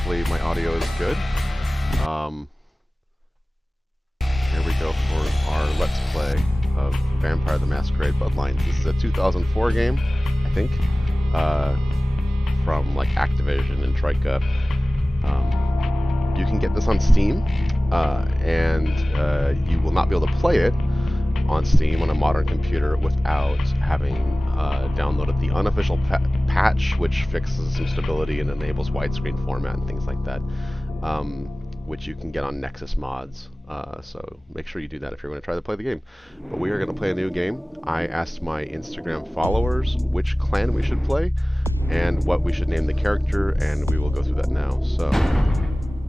Hopefully my audio is good. Here we go for our Let's Play of Vampire the Masquerade Bloodlines. This is a 2004 game, I think, from like Activision and Troika. You can get this on Steam, and you will not be able to play it on Steam on a modern computer without having downloaded the unofficial patch, which fixes some stability and enables widescreen format and things like that, which you can get on Nexus mods. So make sure you do that if you're going to try to play the game. But we are going to play a new game. I asked my Instagram followers which clan we should play and what we should name the character, and we will go through that now. So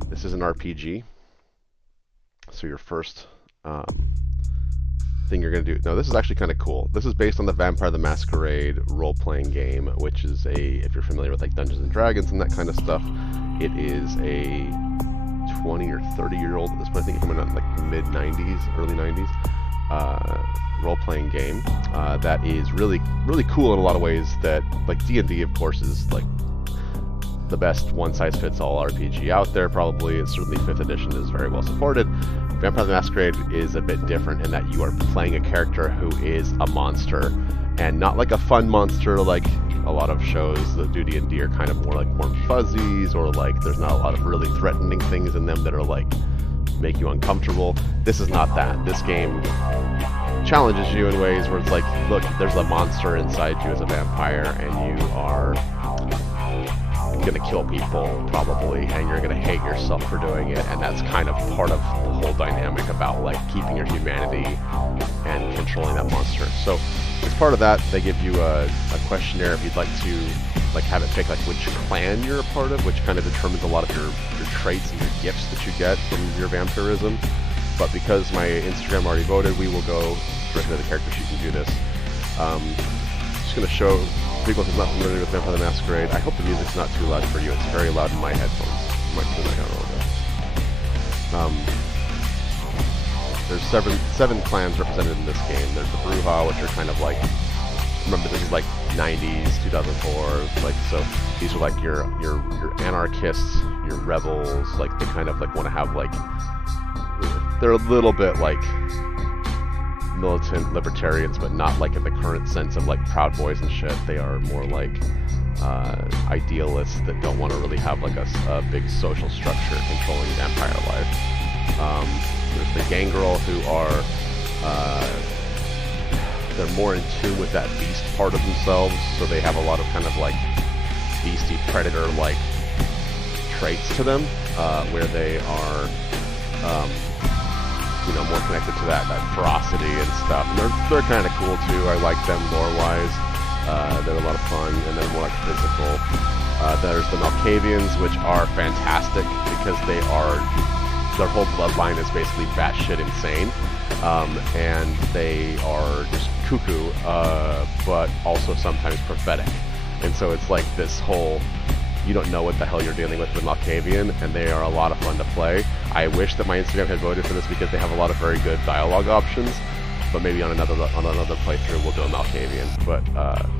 this is an RPG. So your first thing you're going to do... No, this is actually kind of cool. This is based on the Vampire the Masquerade role-playing game, which is if you're familiar with like Dungeons and Dragons and that kind of stuff, it is a 20 or 30-year-old at this point. I think it's coming out in like the mid-90s, early 90s, role-playing game that is really cool in a lot of ways. That, like, D&D, of course, is like the best one-size-fits-all RPG out there, probably. It's certainly 5th edition is very well supported. Vampire the Masquerade is a bit different in that you are playing a character who is a monster, and not like a fun monster like a lot of shows that do D&D are kind of more like warm fuzzies, or like there's not a lot of really threatening things in them that are like make you uncomfortable. This is not that. This game challenges you in ways where it's like, look, there's a monster inside you as a vampire, and you are gonna kill people probably, and you're gonna hate yourself for doing it, and that's kind of part of the whole dynamic about like keeping your humanity and controlling that monster. So as part of that, they give you a questionnaire if you'd like to like have it pick like which clan you're a part of, which kind of determines a lot of your traits and your gifts that you get from your vampirism. But because my Instagram already voted, we will go directly to the character sheet and do this. Just gonna show people who's not familiar with Vampire the Masquerade. I hope the music's not too loud for you. It's very loud in my headphones. I might turn that down a little bit. There's seven clans represented in this game. There's the Bruja, which are kind of like, remember this is like 90s, 2004, like, so these are like your anarchists, your rebels, like they kind of like want to have like, they're a little bit like militant libertarians, but not like in the current sense of like Proud Boys and shit. They are more like idealists that don't want to really have like a big social structure controlling vampire life. There's the Gangrel, who are they're more in tune with that beast part of themselves, so they have a lot of kind of like beastie predator like traits to them, where they are you know, more connected to that ferocity and stuff. And they're kind of cool too. I like them lore-wise. They're a lot of fun, and they're more like physical. There's the Malkavians, which are fantastic because their whole bloodline is basically batshit insane, and they are just cuckoo, but also sometimes prophetic. And so it's like this whole, you don't know what the hell you're dealing with Malkavian, and they are a lot of fun to play. I wish that my Instagram had voted for this because they have a lot of very good dialogue options, but maybe on another playthrough we'll do a Malkavian. But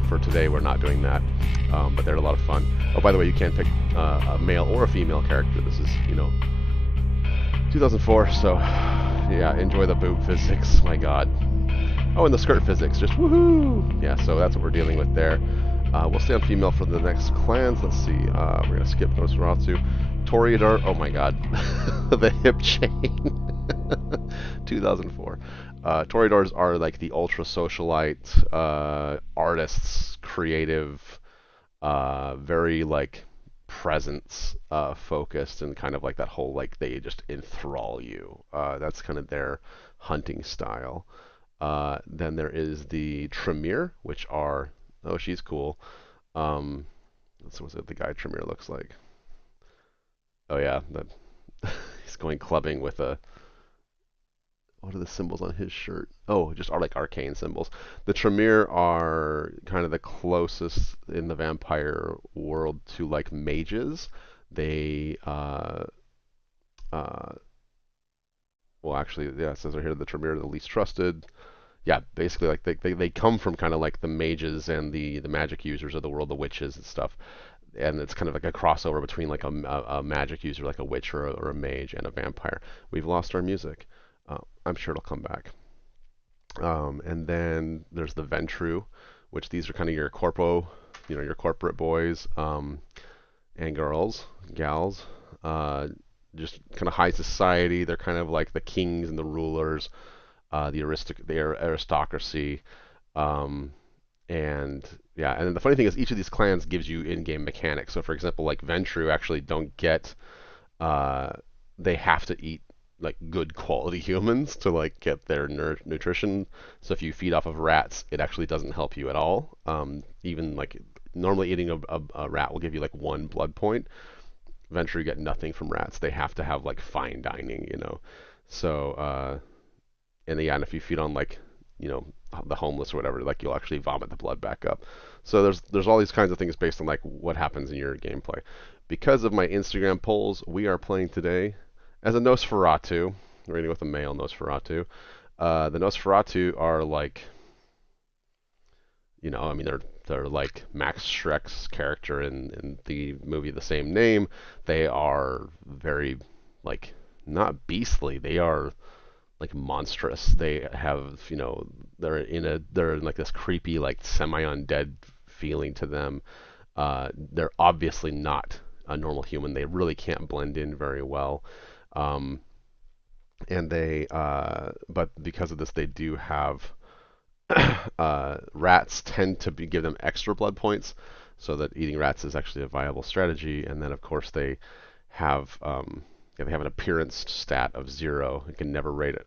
for today we're not doing that. But they're a lot of fun. Oh, by the way, you can pick a male or a female character. This is, you know, 2004, so yeah, enjoy the boob physics, my god. Oh, and the skirt physics, just woohoo! Yeah, so that's what we're dealing with there. We'll stay on female for the next clans. Let's see. We're going to skip Nosferatu. Toreador. Oh my god. The hip chain. 2004. Toreadors are like the ultra socialite artists, creative, very like presence focused, and kind of like that whole like they just enthrall you. That's kind of their hunting style. Then there is the Tremere, which are, oh, she's cool. Let's see what the guy Tremere looks like. Oh yeah, that he's going clubbing with a. What are the symbols on his shirt? Oh, just are like arcane symbols. The Tremere are kind of the closest in the vampire world to like mages. They well, actually, yeah, it says right here the Tremere are the least trusted. Yeah, basically, like they come from kind of like the mages and the magic users of the world, the witches and stuff. and it's kind of like a crossover between like a magic user, like a witch or a mage, and a vampire. We've lost our music. I'm sure it'll come back. And then there's the Ventru, which these are kind of your your corporate boys and girls, gals. Just kind of high society. They're kind of like the kings and the rulers, the aristocracy. And yeah, and then the funny thing is each of these clans gives you in-game mechanics. So for example, like Ventru actually don't get, they have to eat like good quality humans to like get their nutrition. So if you feed off of rats, it actually doesn't help you at all. Even like normally eating a rat will give you like 1 blood point. Ventru, you get nothing from rats. They have to have like fine dining, you know. So and yeah, and if you feed on like the homeless or whatever, like you'll actually vomit the blood back up. So there's all these kinds of things based on like what happens in your gameplay. Because of my Instagram polls, we are playing today as a Nosferatu. We're going to go with a male Nosferatu. The Nosferatu are like, I mean, they're like Max Schreck's character in the movie of the same name. They are very like not beastly. They are like monstrous. They have, they're in like this creepy like semi-undead feeling to them. They're obviously not a normal human. They really can't blend in very well. And but because of this, they do have rats tend to give them extra blood points, so that eating rats is actually a viable strategy. And then of course they have they have an appearance stat of 0. You can never raise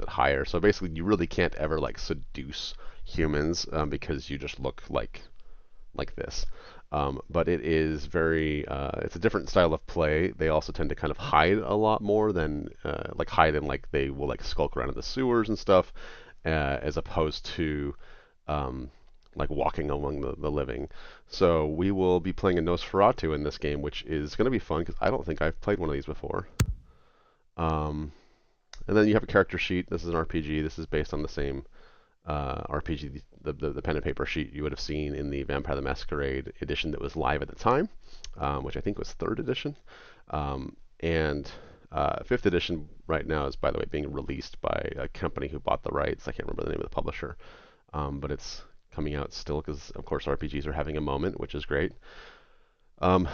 it higher. So basically, you really can't ever like seduce humans because you just look like this. But it is very, it's a different style of play. They also tend to kind of hide a lot more than, like hide in like they will like skulk around in the sewers and stuff, as opposed to like walking among the living. So we will be playing a Nosferatu in this game, which is going to be fun because I don't think I've played one of these before. And then you have a character sheet. This is an RPG. This is based on the same RPG, the pen and paper sheet you would have seen in the Vampire the Masquerade edition that was live at the time, which I think was 3rd edition. And 5th edition right now is, by the way, being released by a company who bought the rights. I can't remember the name of the publisher, but it's coming out still because, of course, RPGs are having a moment, which is great. So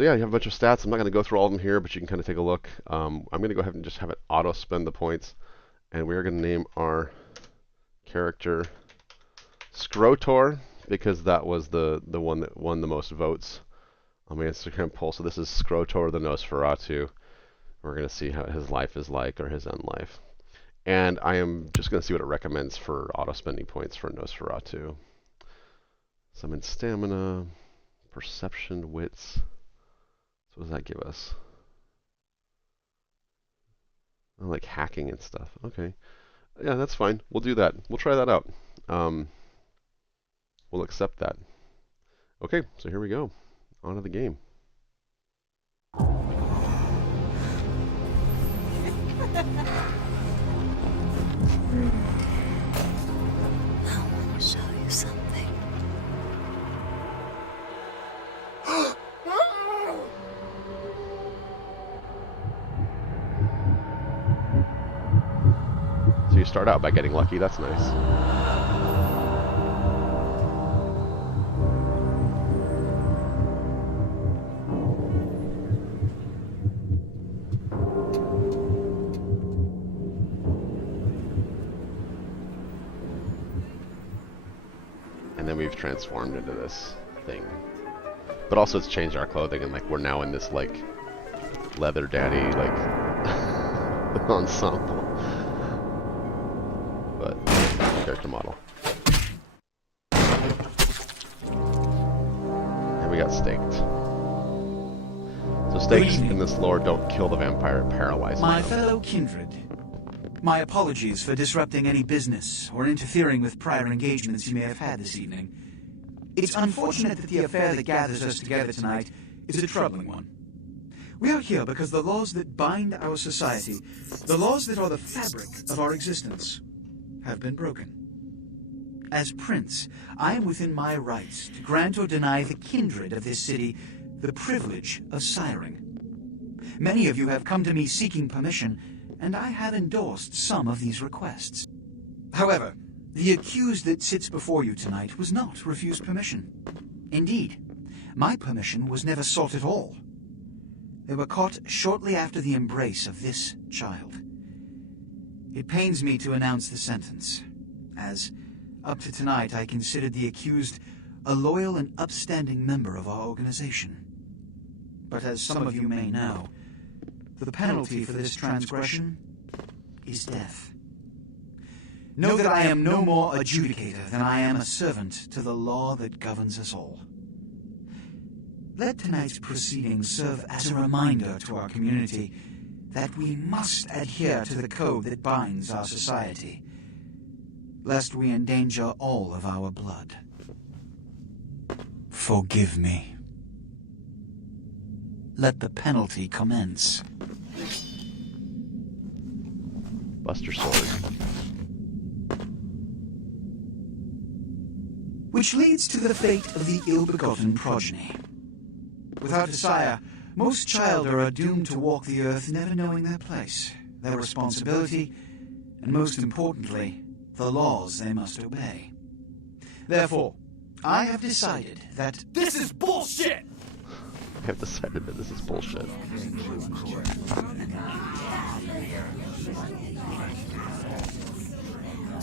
yeah, you have a bunch of stats. I'm not going to go through all of them here, but you can kind of take a look. I'm going to go ahead and just have it auto-spend the points, and we are going to name our character Scrotor because that was the one that won the most votes on my Instagram poll. So this is Scrotor the Nosferatu. We're going to see how his life is like, or his end life. And I am just going to see what it recommends for auto-spending points for Nosferatu. Summon stamina, perception, wits. So what does that give us? Oh, like hacking and stuff. Okay. Yeah, that's fine. We'll do that. We'll try that out. We'll accept that. Okay, so here we go. On to the game. I want to show you something. So you start out by getting lucky. That's nice. And then we've transformed into this thing. But also it's changed our clothing, and like we're now in this like leather daddy like ensemble. But character model. And we got staked. So stakes in this lore don't kill the vampire, it paralyzes My them. fellow kindred, my apologies for disrupting any business or interfering with prior engagements you may have had this evening. It's unfortunate that the affair that gathers us together tonight is a troubling one. We are here because the laws that bind our society, the laws that are the fabric of our existence, have been broken. As prince, I am within my rights to grant or deny the kindred of this city the privilege of siring. Many of you have come to me seeking permission, and I have endorsed some of these requests. However, the accused that sits before you tonight was not refused permission. Indeed, my permission was never sought at all. They were caught shortly after the embrace of this child. It pains me to announce the sentence, as up to tonight I considered the accused a loyal and upstanding member of our organization. But as some of you may know, the penalty for this transgression is death. Know that I am no more adjudicator than I am a servant to the law that governs us all. Let tonight's proceedings serve as a reminder to our community that we must adhere to the code that binds our society, lest we endanger all of our blood. Forgive me. Let the penalty commence. Buster Sword. Which leads to the fate of the ill-begotten progeny. Without a sire, most children are doomed to walk the earth never knowing their place, their responsibility, and most importantly, the laws they must obey. Therefore, I have decided that This is bullshit! I have decided that this is bullshit.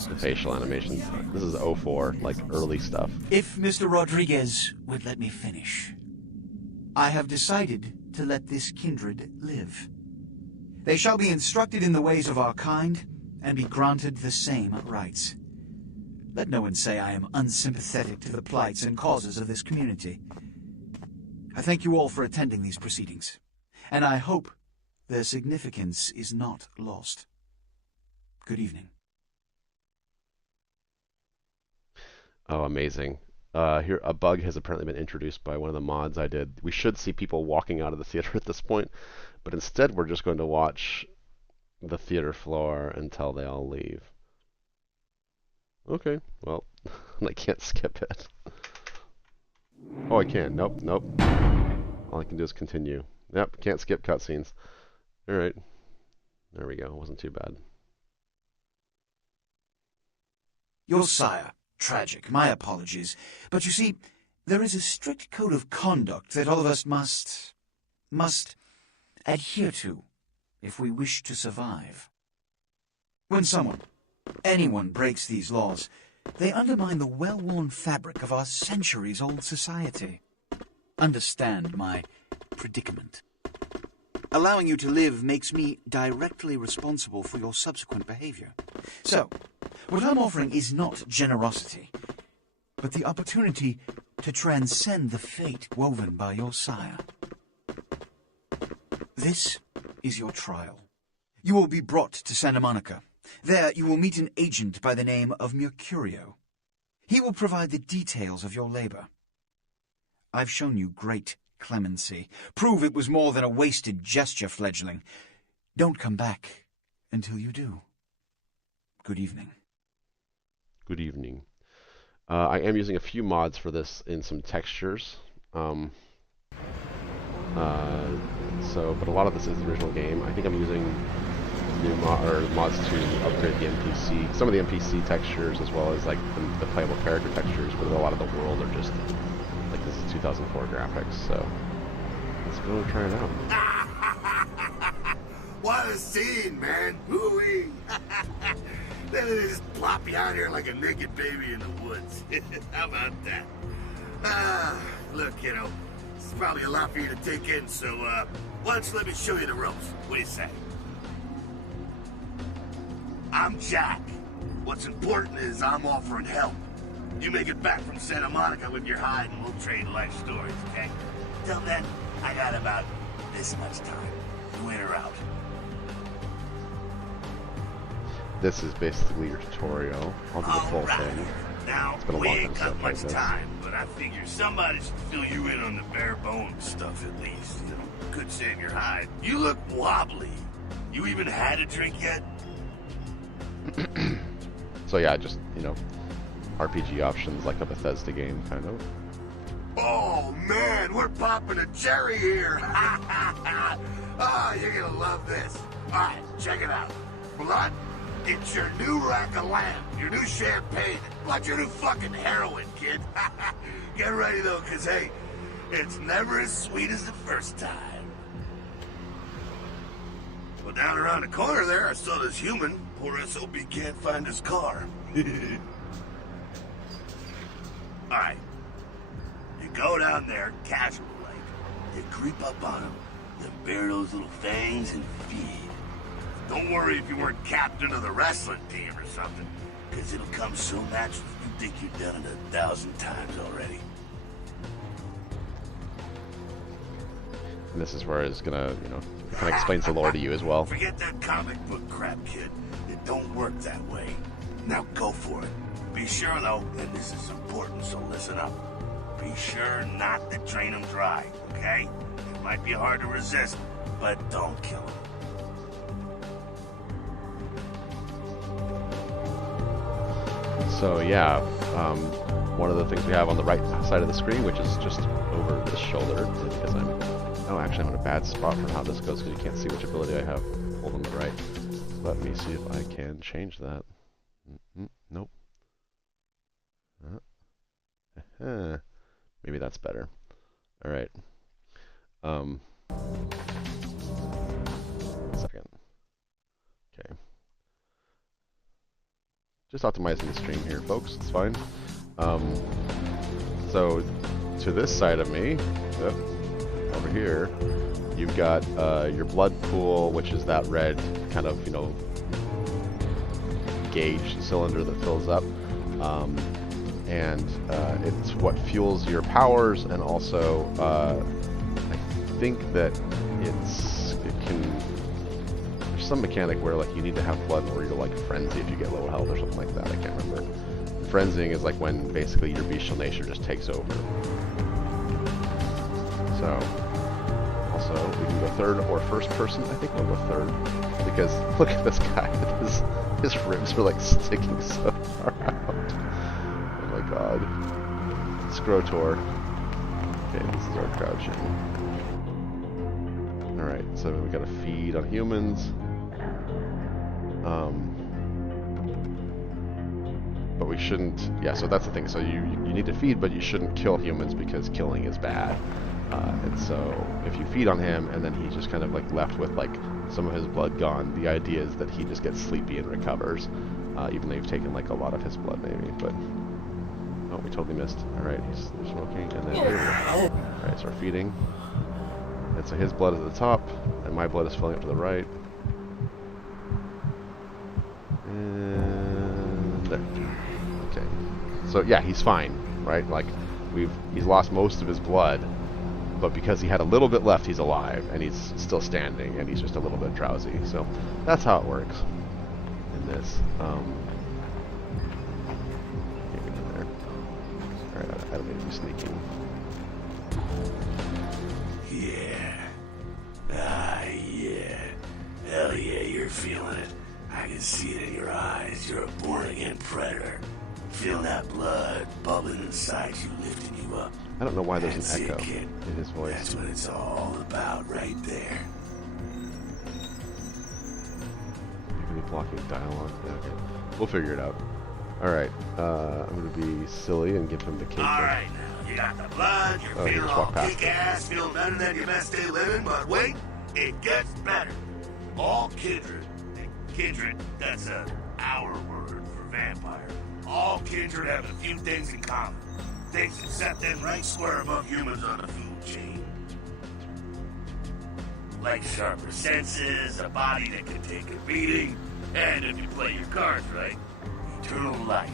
The facial animations. This is 04, like early stuff. if Mr. Rodriguez would let me finish, I have decided to let this kindred live. They shall be instructed in the ways of our kind and be granted the same rights. Let no one say I am unsympathetic to the plights and causes of this community. I thank you all for attending these proceedings, and I hope their significance is not lost. Good evening. Oh, amazing. Here, a bug has apparently been introduced by one of the mods I did. We should see people walking out of the theater at this point, but instead we're just going to watch the theater floor until they all leave. Okay, well, I can't skip it. Oh, I can. Nope, nope. All I can do is continue. Yep, can't skip cutscenes. Alright. There we go. Wasn't too bad. Your sire. Tragic. My apologies. But you see, there is a strict code of conduct that all of us must adhere to if we wish to survive. When anyone breaks these laws, they undermine the well-worn fabric of our centuries-old society. Understand my predicament. Allowing you to live makes me directly responsible for your subsequent behavior. So, what I'm offering is not generosity, but the opportunity to transcend the fate woven by your sire. This is your trial. You will be brought to Santa Monica. There you will meet an agent by the name of Mercurio. He will provide the details of your labor. I've shown you great clemency. Prove it was more than a wasted gesture, fledgling. Don't come back until you do. Good evening. Good evening. I am using a few mods for this in some textures. But a lot of this is the original game. I think I'm using new mods to upgrade the NPC, some of the NPC textures, as well as like the playable character textures, but a lot of the world are just like this is 2004 graphics. So let's go and try it out. What a scene, man! Hoo-wee! Then they just plop you out here like a naked baby in the woods. How about that? Look, it's probably a lot for you to take in, so, why don't you let me show you the ropes? What do you say? I'm Jack. What's important is I'm offering help. You make it back from Santa Monica with your hide and we'll trade life stories, okay? Till then, I got about this much time. You in or out? This is basically your tutorial. I'll do the full thing. Now, It's been a we long ain't time got much since I played this. time, but I figure somebody should fill you in on the bare bones stuff at least. Could save your hide. You look wobbly. You even had a drink yet? So yeah, just RPG options like a Bethesda game, kind of. Oh man, we're popping a cherry here. Oh, you're gonna love this. Alright, check it out. Blood, it's your new rack of lamb, your new champagne, like your new fucking heroin, kid. Get ready though, cause hey, it's never as sweet as the first time. Well, down around the corner there, I saw this human. Poor SOB can't find his car. Alright. You go down there, casual like. You creep up on him. You bare those little fangs and feed. Don't worry if you weren't captain of the wrestling team or something, because it'll come so natural you think you've done it 1,000 times already. And this is where it's gonna, you know, kind of explains the lore to you as well. Forget that comic book crap, kid. It don't work that way. Now go for it. Be sure, though, and this is important, so listen up. Be sure not to drain him dry, okay? It might be hard to resist, but don't kill him. So yeah, one of the things we have on the right side of the screen, which is just over this shoulder, because I'm in a bad spot for how this goes because you can't see which ability I have pulled on the right. Let me see if I can change that. Nope. Maybe that's better. All right. Second. Okay. Just optimizing the stream here, folks. It's fine. So to this side of me, over here, you've got your blood pool, which is that red kind of, you know, gauge cylinder that fills up. And it's what fuels your powers, and also I think that it can. There's some mechanic where like you need to have blood or you're like frenzy if you get low health or something like that. I can't remember. Frenzying is like when basically your bestial nature just takes over. So also we can go third or first person. I think we'll go third because look at this guy. His ribs are like sticking so far out. God. Scrotor. Okay, this is our crouching. Alright, so we gotta feed on humans. But we shouldn't... Yeah, so that's the thing. So you need to feed, but you shouldn't kill humans because killing is bad. And so if you feed on him and then he's just kind of like left with like some of his blood gone, the idea is that he just gets sleepy and recovers. Even though you've taken like a lot of his blood maybe, but... Oh, we totally missed. Alright, he's smoking, and then here we go. Alright, so we're feeding. And so his blood is at the top, and my blood is filling up to the right. And there. Okay. So yeah, he's fine, right? Like, he's lost most of his blood, but because he had a little bit left, he's alive, and he's still standing, and he's just a little bit drowsy. So that's how it works in this. I don't need to be sneaking. Yeah. Ah, yeah. Hell yeah, you're feeling it. I can see it in your eyes. You're a born-again predator. Feel that blood bubbling inside you, lifting you up. I don't know why there's That's an echo it, kid. in his voice. That's what it's all about right there. Any blocking dialogue? Yeah, okay. We'll figure it out. Alright, I'm gonna be silly and give him the cake. Alright, now, you got the blood, you're feeling all kick-ass, feeling better than your best day living, but wait, it gets better. All kindred, that's our word for vampire. All kindred have a few things in common. Things that set them right square above humans on the food chain. Like sharper senses, a body that can take a beating, and if you play your cards right, eternal life.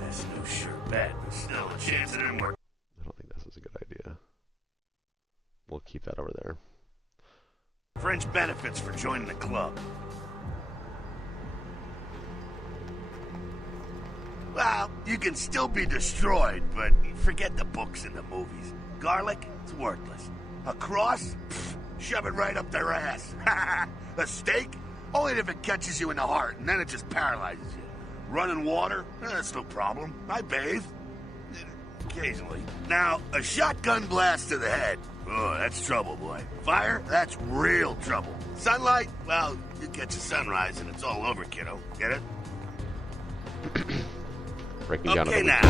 That's no sure bet, but still a chance at it work. I don't think this is a good idea. We'll keep that over there. Fringe benefits for joining the club. Well, you can still be destroyed, but forget the books and the movies. Garlic, it's worthless. A cross? Pfft, shove it right up their ass. A stake? Only if it catches you in the heart, and then it just paralyzes you. Running water? That's no problem. I bathe. Occasionally. Now, a shotgun blast to the head. Oh, that's trouble, boy. Fire? That's real trouble. Sunlight? Well, you catch a sunrise and it's all over, kiddo. Get it? Breaking down Okay, on now.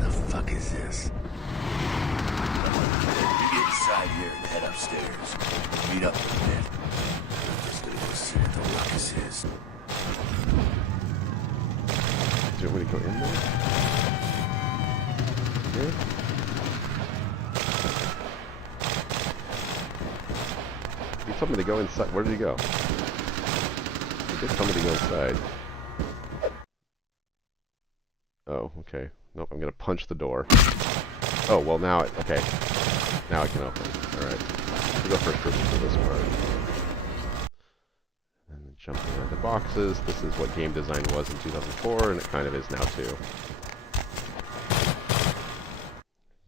The fuck is this? You get inside here and head upstairs. Meet up in a bit. I'm just gonna go see what the ruckus is. Do you want me to go in there? Here? He told me to go inside. Where did he go? He did tell me to go inside. Oh, okay. Nope, I'm gonna punch the door. Oh, well now okay. Now I can open. Alright. We'll go first person for this part. And then jump around the boxes. This is what game design was in 2004, and it kind of is now too.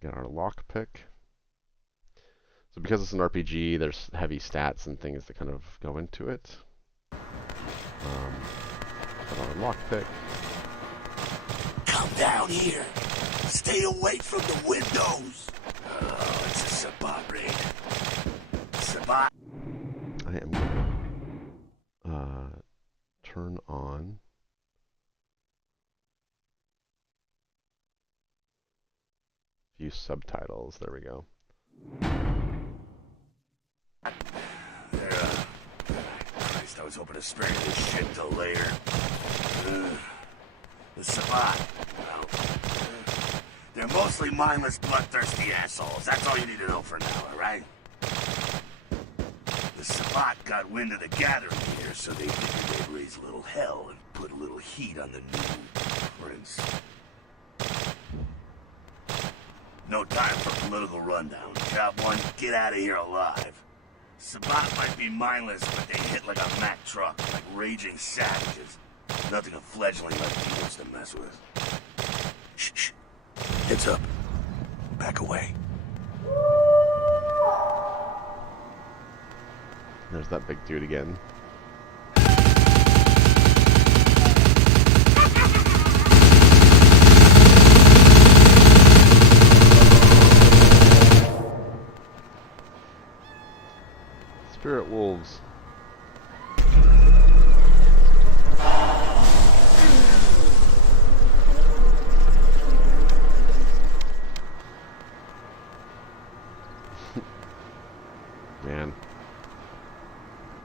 Get our lockpick. So because it's an RPG, there's heavy stats and things that kind of go into it. Put on a lockpick. Come down here. Stay away from the windows. Oh, it's a Sabat raid. Sabat. I am gonna turn on view subtitles. There we go. Christ, I was hoping to spare this shit till later. The Sabat. Well, they're mostly mindless, bloodthirsty assholes. That's all you need to know for now, alright? The Sabat got wind of the gathering here, so they figured they'd raise a little hell and put a little heat on the new prince. No time for political rundown. Job one, get out of here alive. Sabat might be mindless, but they hit like a Mack truck, like raging savages. Nothing a fledgling like he wants to mess with. Shh, shh. Heads up. Back away. There's that big dude again. Spirit wolves. Man.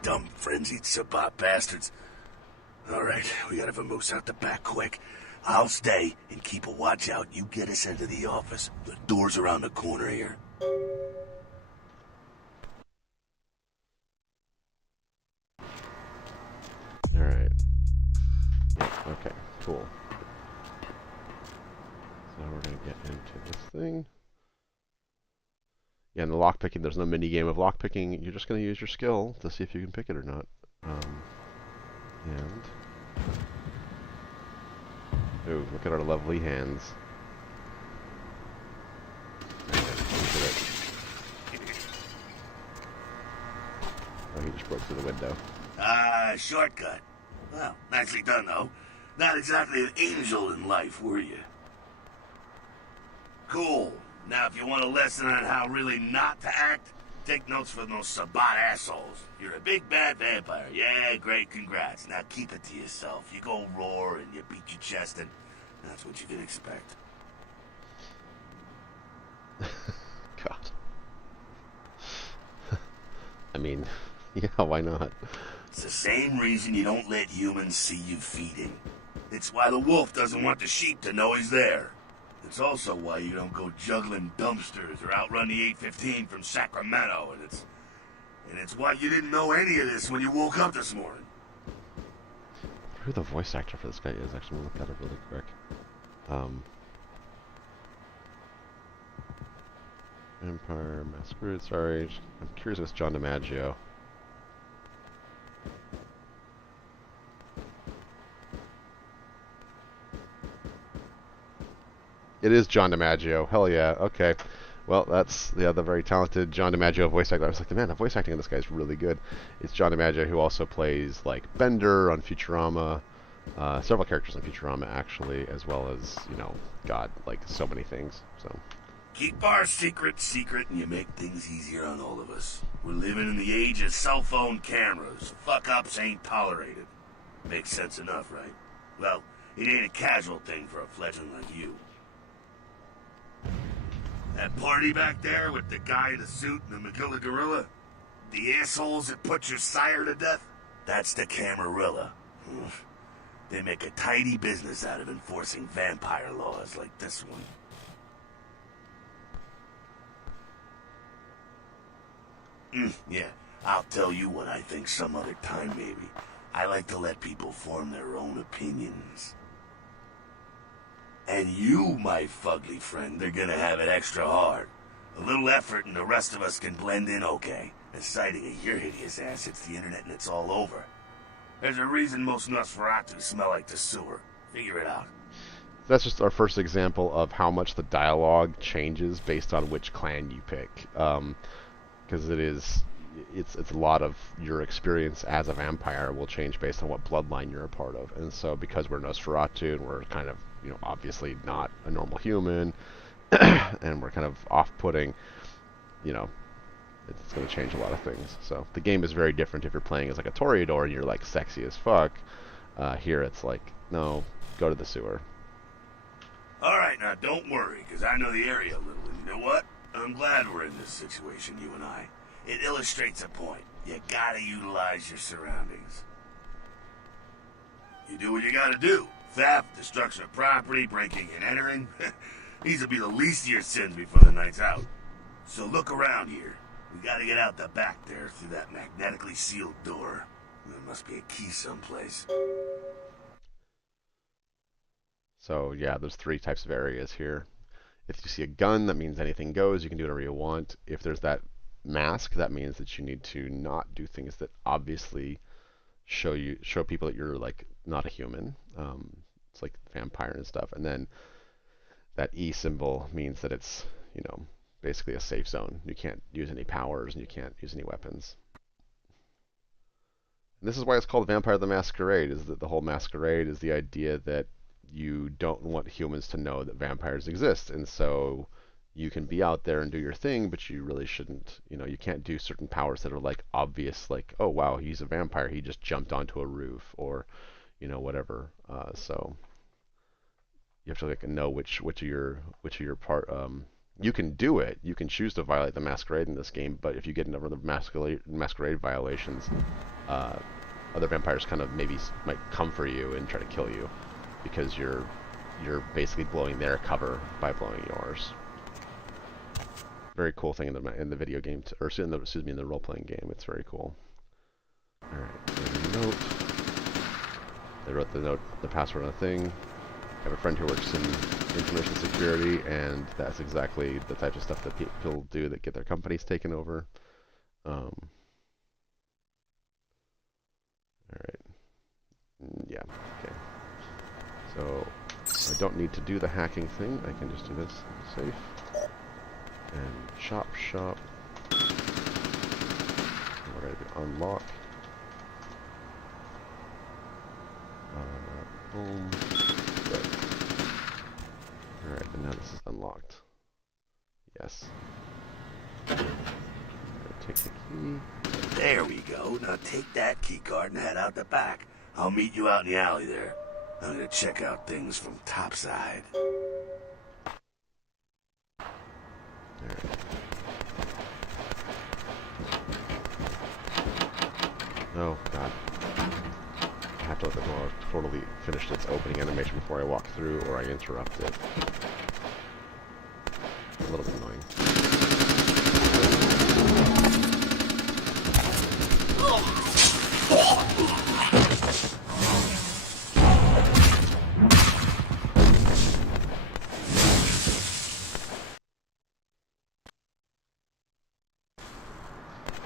Dumb, frenzied Sabat bastards. Alright, we gotta vamoose out the back quick. I'll stay and keep a watch out. You get us into the office. The door's around the corner here. Alright. Yeah, okay, cool. So we're gonna get into this thing. Yeah, and the lockpicking, there's no mini game of lockpicking. You're just gonna use your skill to see if you can pick it or not. Ooh, look at our lovely hands. Oh, he just broke through the window. Shortcut. Well, nicely done, though. Not exactly an angel in life, were you? Cool. Now, if you want a lesson on how really not to act, take notes from those Sabat assholes. You're a big bad vampire. Yeah, great, congrats. Now keep it to yourself. You go roar and you beat your chest, and that's what you can expect. God. I mean, yeah, why not? It's the same reason you don't let humans see you feeding. It's why the wolf doesn't want the sheep to know he's there. It's also why you don't go juggling dumpsters or outrun the 815 from Sacramento, and it's why you didn't know any of this when you woke up this morning. Who the voice actor for this guy is? Actually, I'm gonna look that up really quick. Vampire Masquerade. Sorry, I'm curious if it's John DiMaggio. It is John DiMaggio. Hell yeah. Okay. Well, that's the other very talented John DiMaggio voice actor. I was like, man, the voice acting of this guy is really good. It's John DiMaggio who also plays like Bender on Futurama, several characters on Futurama actually, as well as God, like so many things. So Keep our secret secret, and you make things easier on all of us. We're living in the age of cell phone cameras. Fuck-ups ain't tolerated. Makes sense enough, right? Well, it ain't a casual thing for a fledgling like you. That party back there with the guy in the suit and the Magilla gorilla? The assholes that put your sire to death? That's the Camarilla. They make a tidy business out of enforcing vampire laws like this one. Yeah, I'll tell you what I think some other time, maybe. I like to let people form their own opinions. And you, my fugly friend, are gonna have it extra hard. A little effort and the rest of us can blend in okay. A sighting of your hideous ass hits the internet and it's all over. There's a reason most Nosferatu smell like the sewer. Figure it out. that's just our first example of how much the dialogue changes based on which clan you pick. Because it's a lot of your experience as a vampire will change based on what bloodline you're a part of. And so because we're Nosferatu and we're kind of, obviously not a normal human, and we're kind of off-putting, it's going to change a lot of things. So the game is very different if you're playing as like a Toreador and you're like sexy as fuck. Here it's like, no, go to the sewer. Alright, now don't worry, because I know the area a little, and you know what? I'm glad we're in this situation, you and I. It illustrates a point. You gotta utilize your surroundings. You do what you gotta do. Theft, destruction of property, breaking and entering. These will be the least of your sins before the night's out. So look around here. We gotta get out the back there through that magnetically sealed door. There must be a key someplace. So yeah, there's 3 types of areas here. If you see a gun, that means anything goes. You can do whatever you want. If there's that mask, that means that you need to not do things that obviously show people that you're like not a human. It's like vampire and stuff. And then that E symbol means that it's basically a safe zone. You can't use any powers and you can't use any weapons. And this is why it's called Vampire the Masquerade. Is that the whole masquerade is the idea that you don't want humans to know that vampires exist, and so you can be out there and do your thing, but you really shouldn't. You can't do certain powers that are like obvious, like, oh wow, he's a vampire, he just jumped onto a roof, or whatever. So you have to like know which of your part. You can do it. You can choose to violate the masquerade in this game, but if you get into other masquerade violations, other vampires kind of maybe might come for you and try to kill you, because you're basically blowing their cover by blowing yours. Very cool thing in the video game, in the role-playing game. It's very cool. All right, note. They wrote the password on the thing. I have a friend who works in information security, and that's exactly the type of stuff that people do that get their companies taken over. All right. Yeah. Okay. So I don't need to do the hacking thing. I can just do this. Safe. And shop. And we're going to unlock. Boom. Good. Alright, and now this is unlocked. Yes. Take the key. There we go. Now take that key card and head out the back. I'll meet you out in the alley there. I'm gonna check out things from topside. Oh, God. I have to let the door totally finish its opening animation before I walk through, or I interrupt it. A little bit annoying.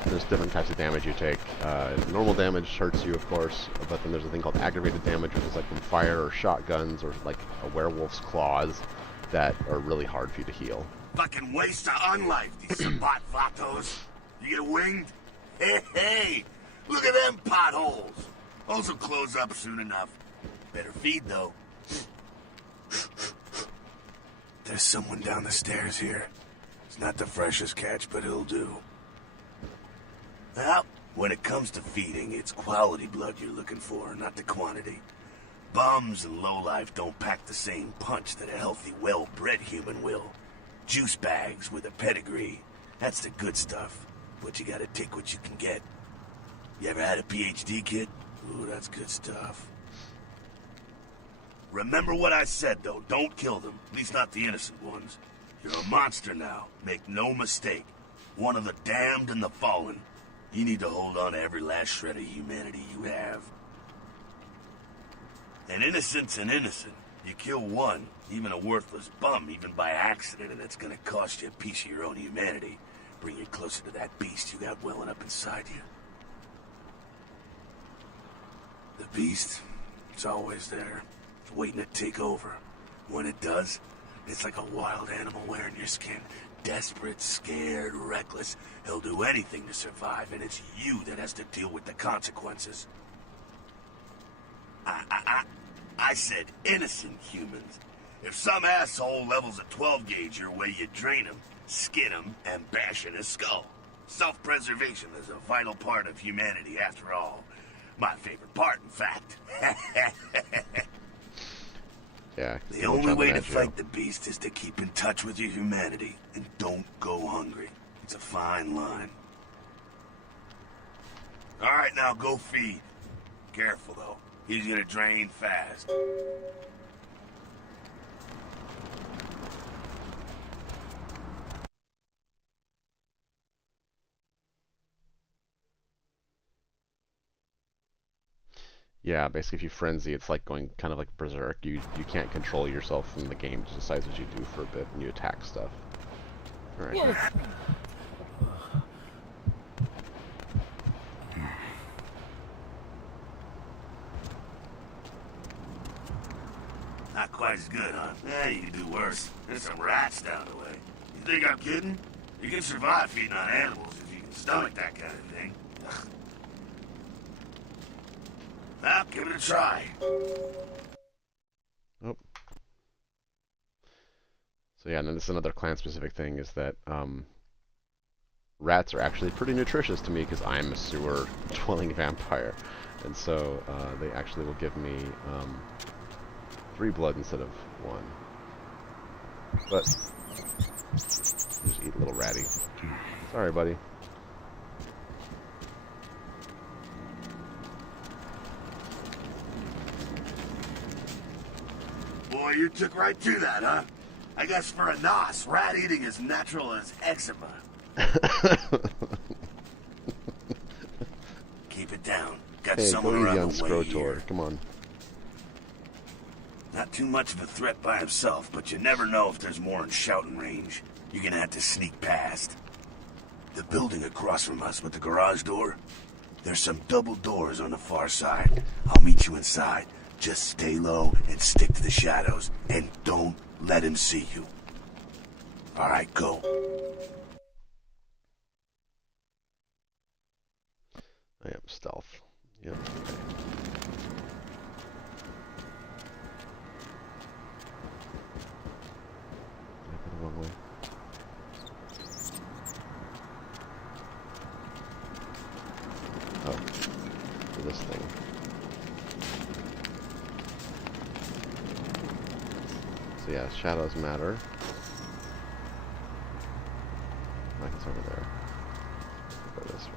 There's different types of damage you take. Normal damage hurts you, of course, but then there's a thing called aggravated damage, which is like from fire or shotguns or like a werewolf's claws that are really hard for you to heal. Fucking waste of unlife, these Sabat vatos. You get winged? Hey, look at them potholes. Those will close up soon enough. Better feed, though. There's someone down the stairs here. It's not the freshest catch, but it'll do. Well, when it comes to feeding, it's quality blood you're looking for, not the quantity. Bums and lowlife don't pack the same punch that a healthy, well-bred human will. Juice bags with a pedigree. That's the good stuff. But you gotta take what you can get. You ever had a PhD, kid? Ooh, that's good stuff. Remember what I said, though. Don't kill them. At least not the innocent ones. You're a monster now. Make no mistake. One of the damned and the fallen. You need to hold on to every last shred of humanity you have. An innocent's an innocent. You kill one, even a worthless bum, even by accident, and it's gonna cost you a piece of your own humanity. Bring you closer to that beast you got welling up inside you. The beast, it's always there. It's waiting to take over. When it does, it's like a wild animal wearing your skin. Desperate, scared, reckless. He'll do anything to survive, and it's you that has to deal with the consequences. I said innocent humans. If some asshole levels a 12 gauge your way, you drain him, skin him, and bash in his skull. Self-preservation is a vital part of humanity, after all. My favorite part, in fact. Yeah. The only way to fight the beast is to keep in touch with your humanity, and don't go hungry. It's a fine line. All right, now go feed. Careful, though. He's gonna drain fast. Yeah, basically if you frenzy, it's like going kind of like berserk. You can't control yourself and the game just decides what you do for a bit and you attack stuff. Alright. Not quite as good, huh? Eh, you can do worse. There's some rats down the way. You think I'm kidding? You can survive feeding on animals if you can stomach that kind of thing. Ugh. Well, give it a try. Oh. So yeah, and then this is another clan-specific thing, is that rats are actually pretty nutritious to me because I'm a sewer-dwelling vampire. And so they actually will give me 3 blood instead of 1. But just eat a little ratty. Sorry, buddy. Boy, you took right to that, huh? I guess for a nos, rat eating is natural as eczema. Keep it down. Got Hey, someone go easy around on the way Scrotor. here. Come on. Not too much of a threat by himself, but you never know if there's more in shouting range. You're gonna have to sneak past. The building across from us with the garage door, there's some double doors on the far side. I'll meet you inside. Just stay low and stick to the shadows, and don't let him see you. All right, go. I am stealth. Yep. The wrong way. Oh, for this thing. So yeah, shadows matter. Like it's over there. Go this way.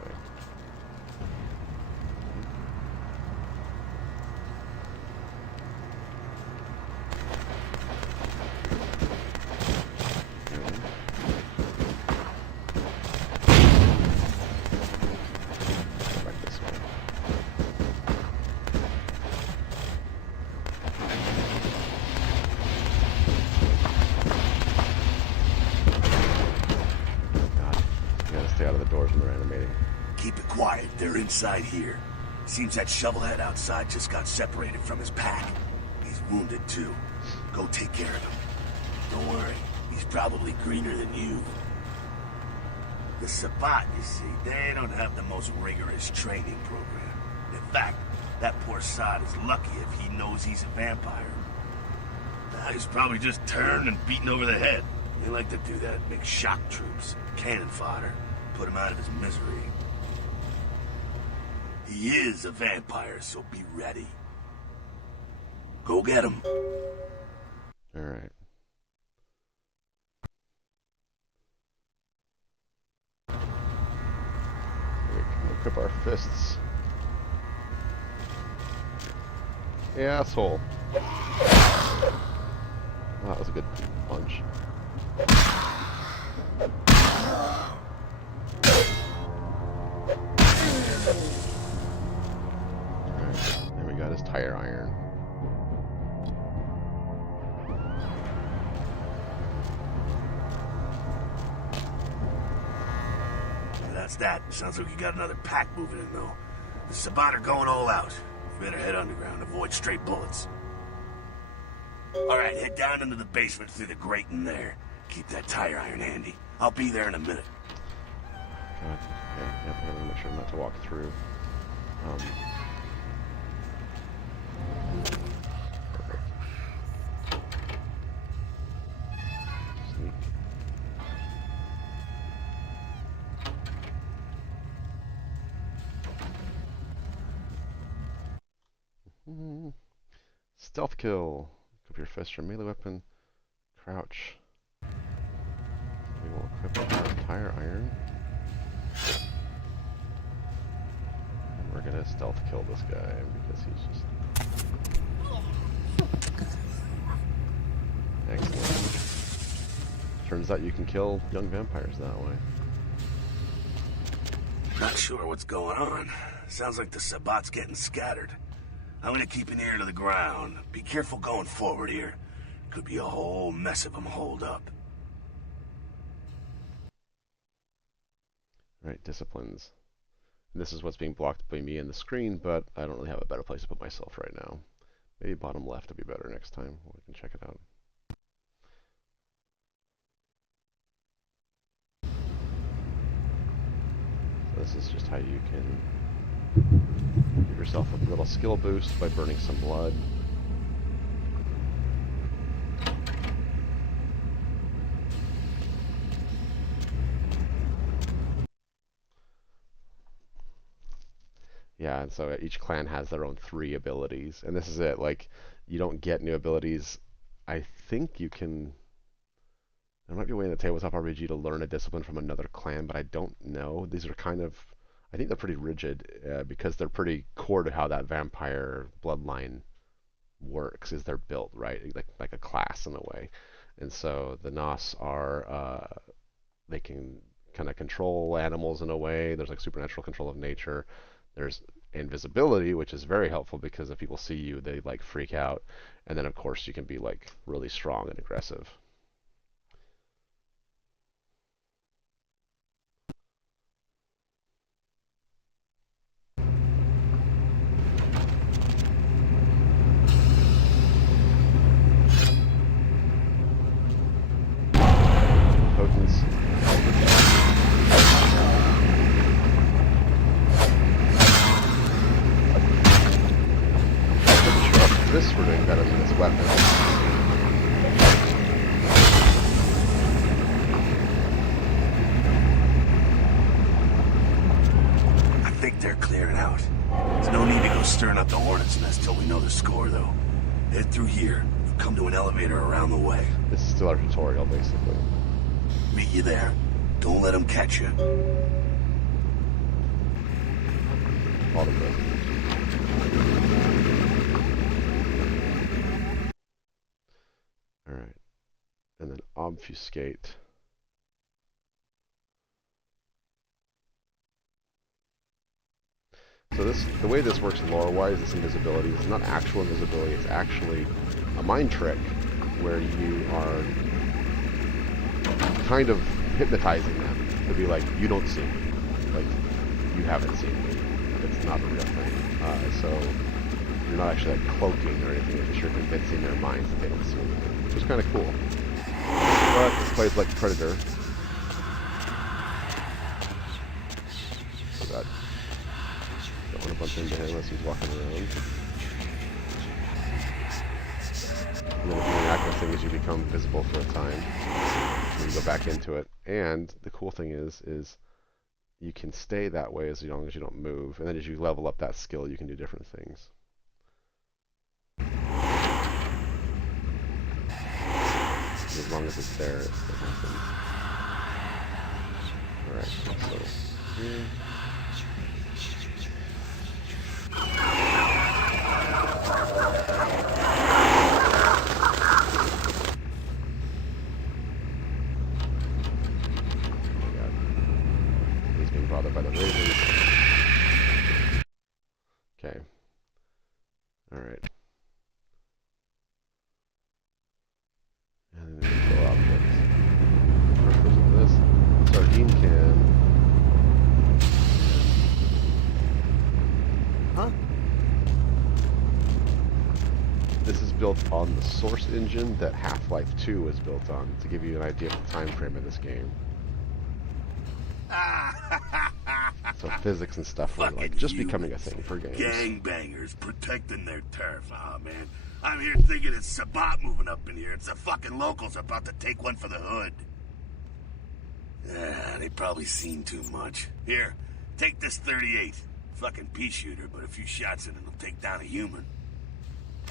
Out of the doors when they're animating. Keep it quiet. They're inside here. Seems that shovelhead outside just got separated from his pack. He's wounded too. Go take care of him. Don't worry. He's probably greener than you. The Sabbat, you see, they don't have the most rigorous training program. In fact, that poor sod is lucky if he knows he's a vampire. He's probably just turned and beaten over the head. They like to do that, make shock troops, cannon fodder, put him out of his misery. He is a vampire, so be ready. Go get him. Alright. We can equip our fists. Yeah, asshole. Oh, that was a good punch. Alright, and we got his tire iron. That's that. Sounds like you got another pack moving in, though. The Sabbat are going all out. You better head underground, avoid straight bullets. Alright, head down into the basement through the grate in there. Keep that tire iron handy. I'll be there in a minute. God, okay, yep, I'm gonna make sure not to walk through. Perfect. Sneak. Stealth kill. Equip your fist or melee weapon. Crouch. We will equip our tire iron. And we're gonna stealth kill this guy because he's just... Excellent. Turns out you can kill young vampires that way. Not sure what's going on. Sounds like the Sabbat's getting scattered. I'm gonna keep an ear to the ground. Be careful going forward here. Could be a whole mess of them holed up. Right, disciplines. This is what's being blocked by me in the screen, but I don't really have a better place to put myself right now. Maybe bottom left would be better next time. We can check it out. So this is just how you can give yourself a little skill boost by burning some blood. Yeah, and so each clan has their own 3 abilities, and this is it. Like, you don't get new abilities. I think you can... There might be a way in the tabletop RPG to learn a discipline from another clan, but I don't know. These are kind of... I think they're pretty rigid because they're pretty core to how that vampire bloodline works. Is they're built right, like a class in a way. And so the Nos are they can kind of control animals in a way. There's like supernatural control of nature. There's invisibility, which is very helpful because if people see you, they like freak out. And then of course you can be like really strong and aggressive. Potence. This we're doing better than this weapon. I think they're clearing out. There's no need to go stirring up the hornet's nest till we know the score, though. Head through here. You'll come to an elevator around the way. This is still our tutorial, basically. Meet you there. Don't let them catch you. All the good. Alright. And then obfuscate. So the way this works lore-wise, this invisibility, is not actual invisibility, it's actually a mind trick where you are kind of hypnotizing them to be like, you don't see me. Like, you haven't seen me. It's not a real thing. So you're not actually like cloaking or anything, it's just you're convincing their minds that they don't see anything, which is kind of cool. But this plays like Predator. So that don't want to bump into him as he's walking around. And then if you interact with things, you become visible for a time. And you go back into it. And the cool thing is you can stay that way as long as you don't move. And then as you level up that skill, you can do different things. As long as it's there, it happens. Alright, so here. He's being bothered by the ravens. Okay. Alright. And then control objects. First person this. Sardine can. Huh? This is built on the source engine that Half-Life 2 was built on, to give you an idea of the time frame of this game. So physics and stuff are like just becoming a thing for games. Gangbangers protecting their turf. Ah, man. I'm here thinking it's Sabat moving up in here. It's the fucking locals about to take one for the hood. Yeah, they probably seen too much. Here, take this 38. Fucking pea shooter, but a few shots in it'll take down a human.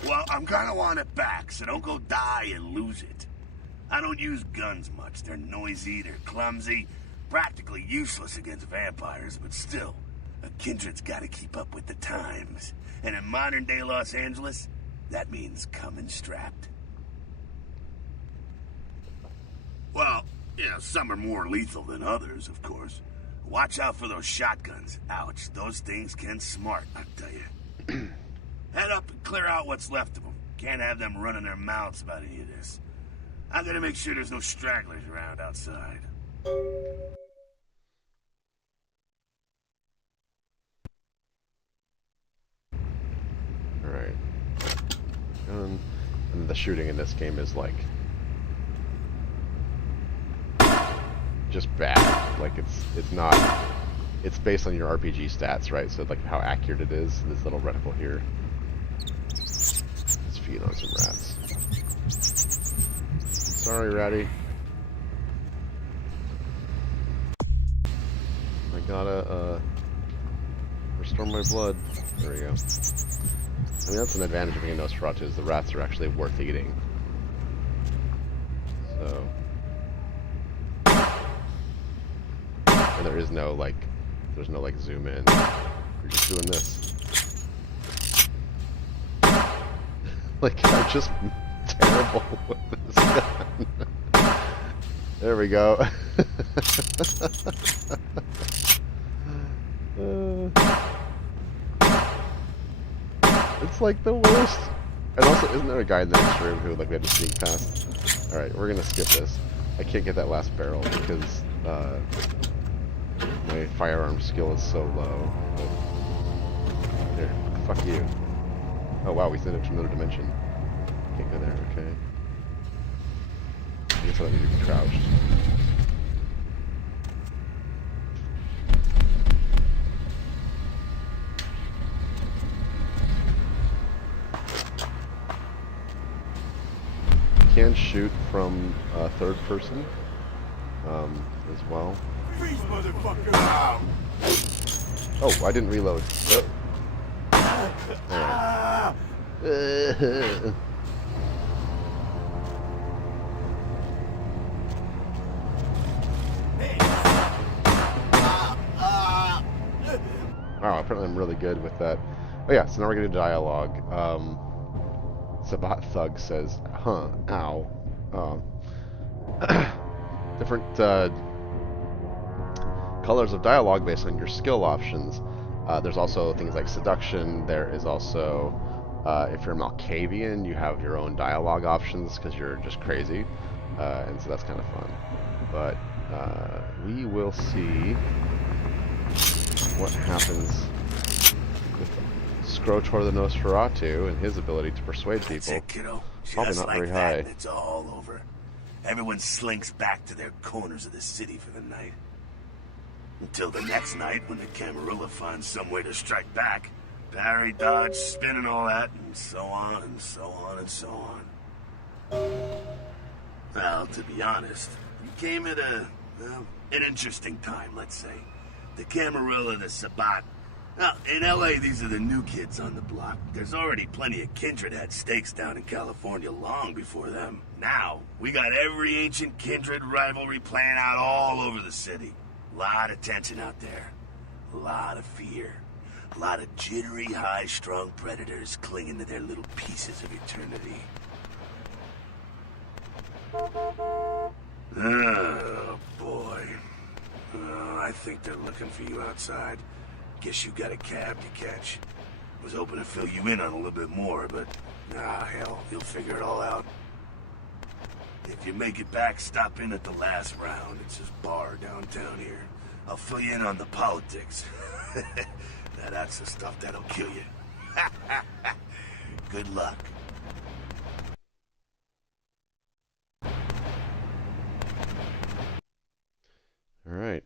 Well, I'm gonna want it back, so don't go die and lose it. I don't use guns much. They're noisy, they're clumsy, practically useless against vampires, but still, a kindred's gotta keep up with the times. And in modern-day Los Angeles, that means coming strapped. Well, yeah, some are more lethal than others, of course. Watch out for those shotguns. Ouch, those things can smart, I tell you. Head up and clear out what's left of them. Can't have them running their mouths about any of this. I'm gonna make sure there's no stragglers around outside. Alright. And the shooting in this game is like just bad. Like it's not. It's based on your RPG stats, right? So like how accurate it is. This little reticle here. Let's feed on some rats. Sorry, Ratty. I gotta restore my blood. There we go. I mean, that's an advantage of being a Nosferatu, is the rats are actually worth eating. So... And there is no, like, there's no, like, zoom in. You're just doing this. Like, I'm just terrible with this gun. There we go. It's like the worst. And also, isn't there a guy in the next room who, like, we had to sneak past? Alright, we're gonna skip this. I can't get that last barrel because, my firearm skill is so low. But... Here, fuck you. Oh wow, we sent it to another dimension. Can't go there, okay. I guess I don't need to be crouched. You can shoot from third person as well. Freeze, motherfucker! Oh, I didn't reload. Wow, apparently I'm really good with that. Oh yeah, so now we're going to do dialogue. Sabat Thug says, huh, ow. Different colors of dialogue based on your skill options. There's also things like seduction. There is also, if you're Malkavian, you have your own dialogue options because you're just crazy. And so that's kind of fun. But we will see what happens with Skrotor the Nosferatu and his ability to persuade people. That's it, kiddo. Probably Just not like very that, high. and it's all over. everyone slinks back to their corners of the city for the night. Until the next night, when the Camarilla finds some way to strike back. Parry, dodge, spin and all that, and so on and so on and so on. Well, to be honest, you came at an interesting time, let's say. The Camarilla, the Sabat. Now, in LA, these are the new kids on the block. There's already plenty of kindred had stakes down in California long before them. Now, we got every ancient kindred rivalry playing out all over the city. A lot of tension out there. A lot of fear. A lot of jittery, high-strung predators clinging to their little pieces of eternity. Oh, boy. I think they're looking for you outside. Guess you got a cab to catch. Was hoping to fill you in on a little bit more, but... hell, you'll figure it all out. If you make it back, stop in at the last round. It's this bar downtown here. I'll fill you in on the politics. Now that's the stuff that'll kill you. Good luck. All right.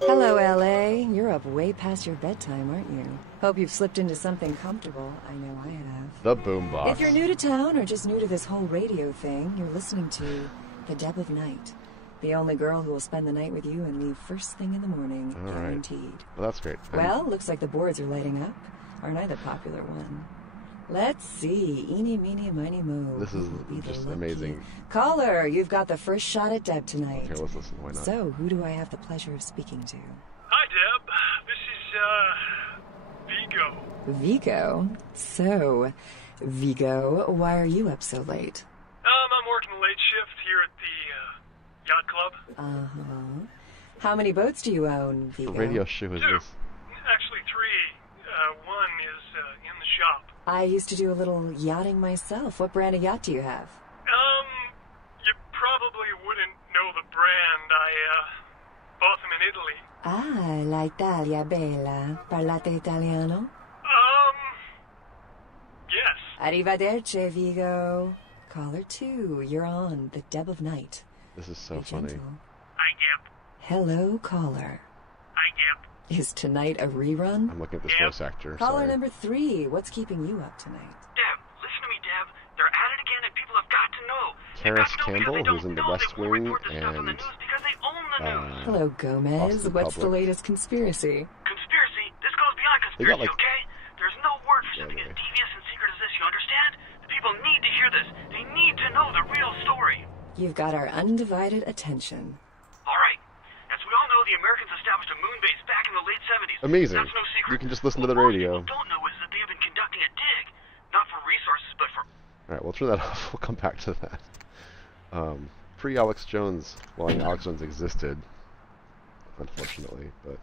Hello, LA. You're up way past your bedtime, aren't you? Hope you've slipped into something comfortable. I know I have. The Boombox. If you're new to town or just new to this whole radio thing, you're listening to The Deb of Night. The only girl who will spend the night with you and leave first thing in the morning, All guaranteed. Right. Well, that's great. Well, looks like the boards are lighting up. Aren't I the popular one? Let's see. Eeny, meeny, miny, mo. This is just amazing. Caller, you've got the first shot at Deb tonight. Okay, let's listen. Why not? So, who do I have the pleasure of speaking to? Hi, Deb. This is, Vigo. Vigo? So, Vigo, why are you up so late? I'm working the late shift here at the, yacht club. Uh-huh. How many boats do you own, Vigo? What radio show is 2. this? Actually, 3. One is, in the shop. I used to do a little yachting myself. What brand of yacht do you have? You probably wouldn't know the brand. I, bought them in Italy. Ah, la Italia bella. Parlate italiano? Yes. Arrivederci, Vigo. Caller 2, you're on The Deb of Night. This is so Be funny. gentle. Hi, Deb. Hello, caller. Hi, Deb. Is tonight a rerun? I'm looking at this Yep. voice actor. Caller Sorry. number 3, what's keeping you up tonight? Deb, listen to me, Deb. They're at it again, and people have got to know. They've Terrace got to know because Campbell, they don't who's in The know. West They won't Wing, report the stuff on the and, news because they own the news. Hello, Gomez. Boston What's the Public. latest conspiracy? Conspiracy? This goes beyond They got, conspiracy, like- okay? There's no word for something Anyway. as devious and secret as this, you understand? The people need to hear this. They need to know the real story. You've got our undivided attention. All right. As we all know, the Americans established a moon base back in the late 70s. Amazing. That's no secret. You can just listen to the What most radio. people don't know is that they have been conducting a dig. Not for resources, but for... All right, we'll turn that off. We'll come back to that. Pre-Alex Jones. Well, I mean, Alex Jones existed, unfortunately, but...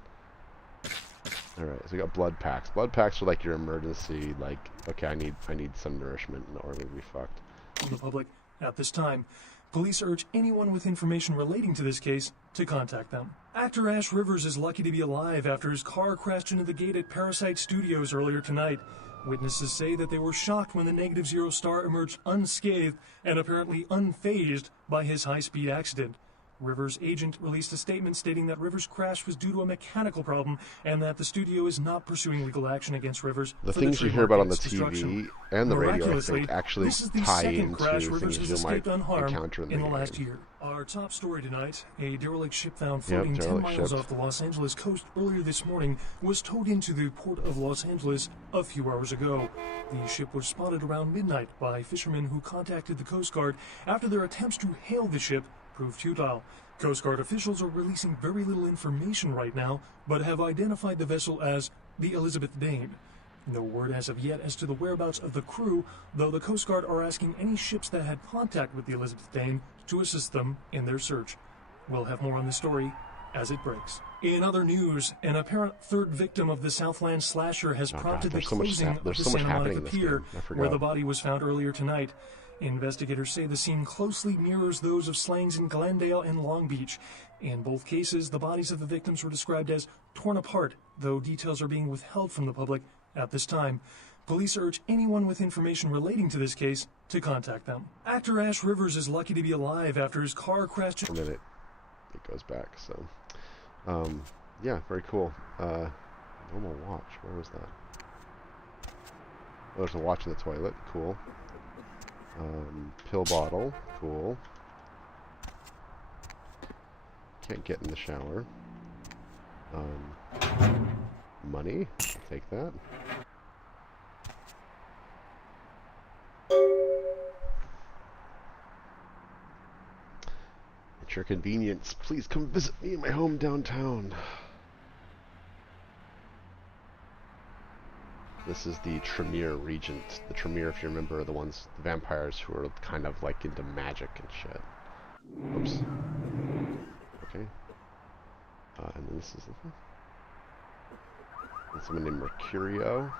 All right, so we got blood packs. Blood packs are like your emergency, like, okay, I need some nourishment, or I'm gonna be fucked. To the public at this time. Police urge anyone with information relating to this case to contact them. Actor Ash Rivers is lucky to be alive after his car crashed into the gate at Parasite Studios earlier tonight. Witnesses say that they were shocked when the Negative Zero star emerged unscathed and apparently unfazed by his high-speed accident. Rivers' agent released a statement stating that Rivers' crash was due to a mechanical problem and that the studio is not pursuing legal action against Rivers. The for things you hear about on the trademark TV destruction. and the radio, I Miraculously, think, actually this is the tie second into crash Rivers things has you might escaped unharmed encounter in the game. last year. Our top story tonight, a derelict ship found Yep, floating 10 derelict miles ship. off the Los Angeles coast earlier this morning, was towed into the port of Los Angeles a few hours ago. The ship was spotted around midnight by fishermen who contacted the Coast Guard after their attempts to hail the ship proved futile. Coast Guard officials are releasing very little information right now, but have identified the vessel as the Elizabeth Dane. No word as of yet as to the whereabouts of the crew, though the Coast Guard are asking any ships that had contact with the Elizabeth Dane to assist them in their search. We'll have more on this story as it breaks. In other news, an apparent third victim of the Southland slasher has Oh, God, prompted the there's so much closing hap- of there's the so much Santa happening Monica in this Pier, game. I forgot. where the body was found earlier tonight. Investigators say the scene closely mirrors those of slayings in Glendale and Long Beach. In both cases, the bodies of the victims were described as torn apart, though details are being withheld from the public at this time. Police urge anyone with information relating to this case to contact them. Actor Ash Rivers is lucky to be alive after his car crashed. And then it goes back. So, yeah, very cool. Normal watch. Where was that? Oh, there's a watch in the toilet. Cool. Pill bottle. Cool. Can't get in the shower. Money. I'll take that. At your convenience, please come visit me in my home downtown. This is the Tremere Regent. The Tremere, if you remember, are the ones, the vampires who are kind of like into magic and shit. Oops. Okay. And then this is someone named Mercurio.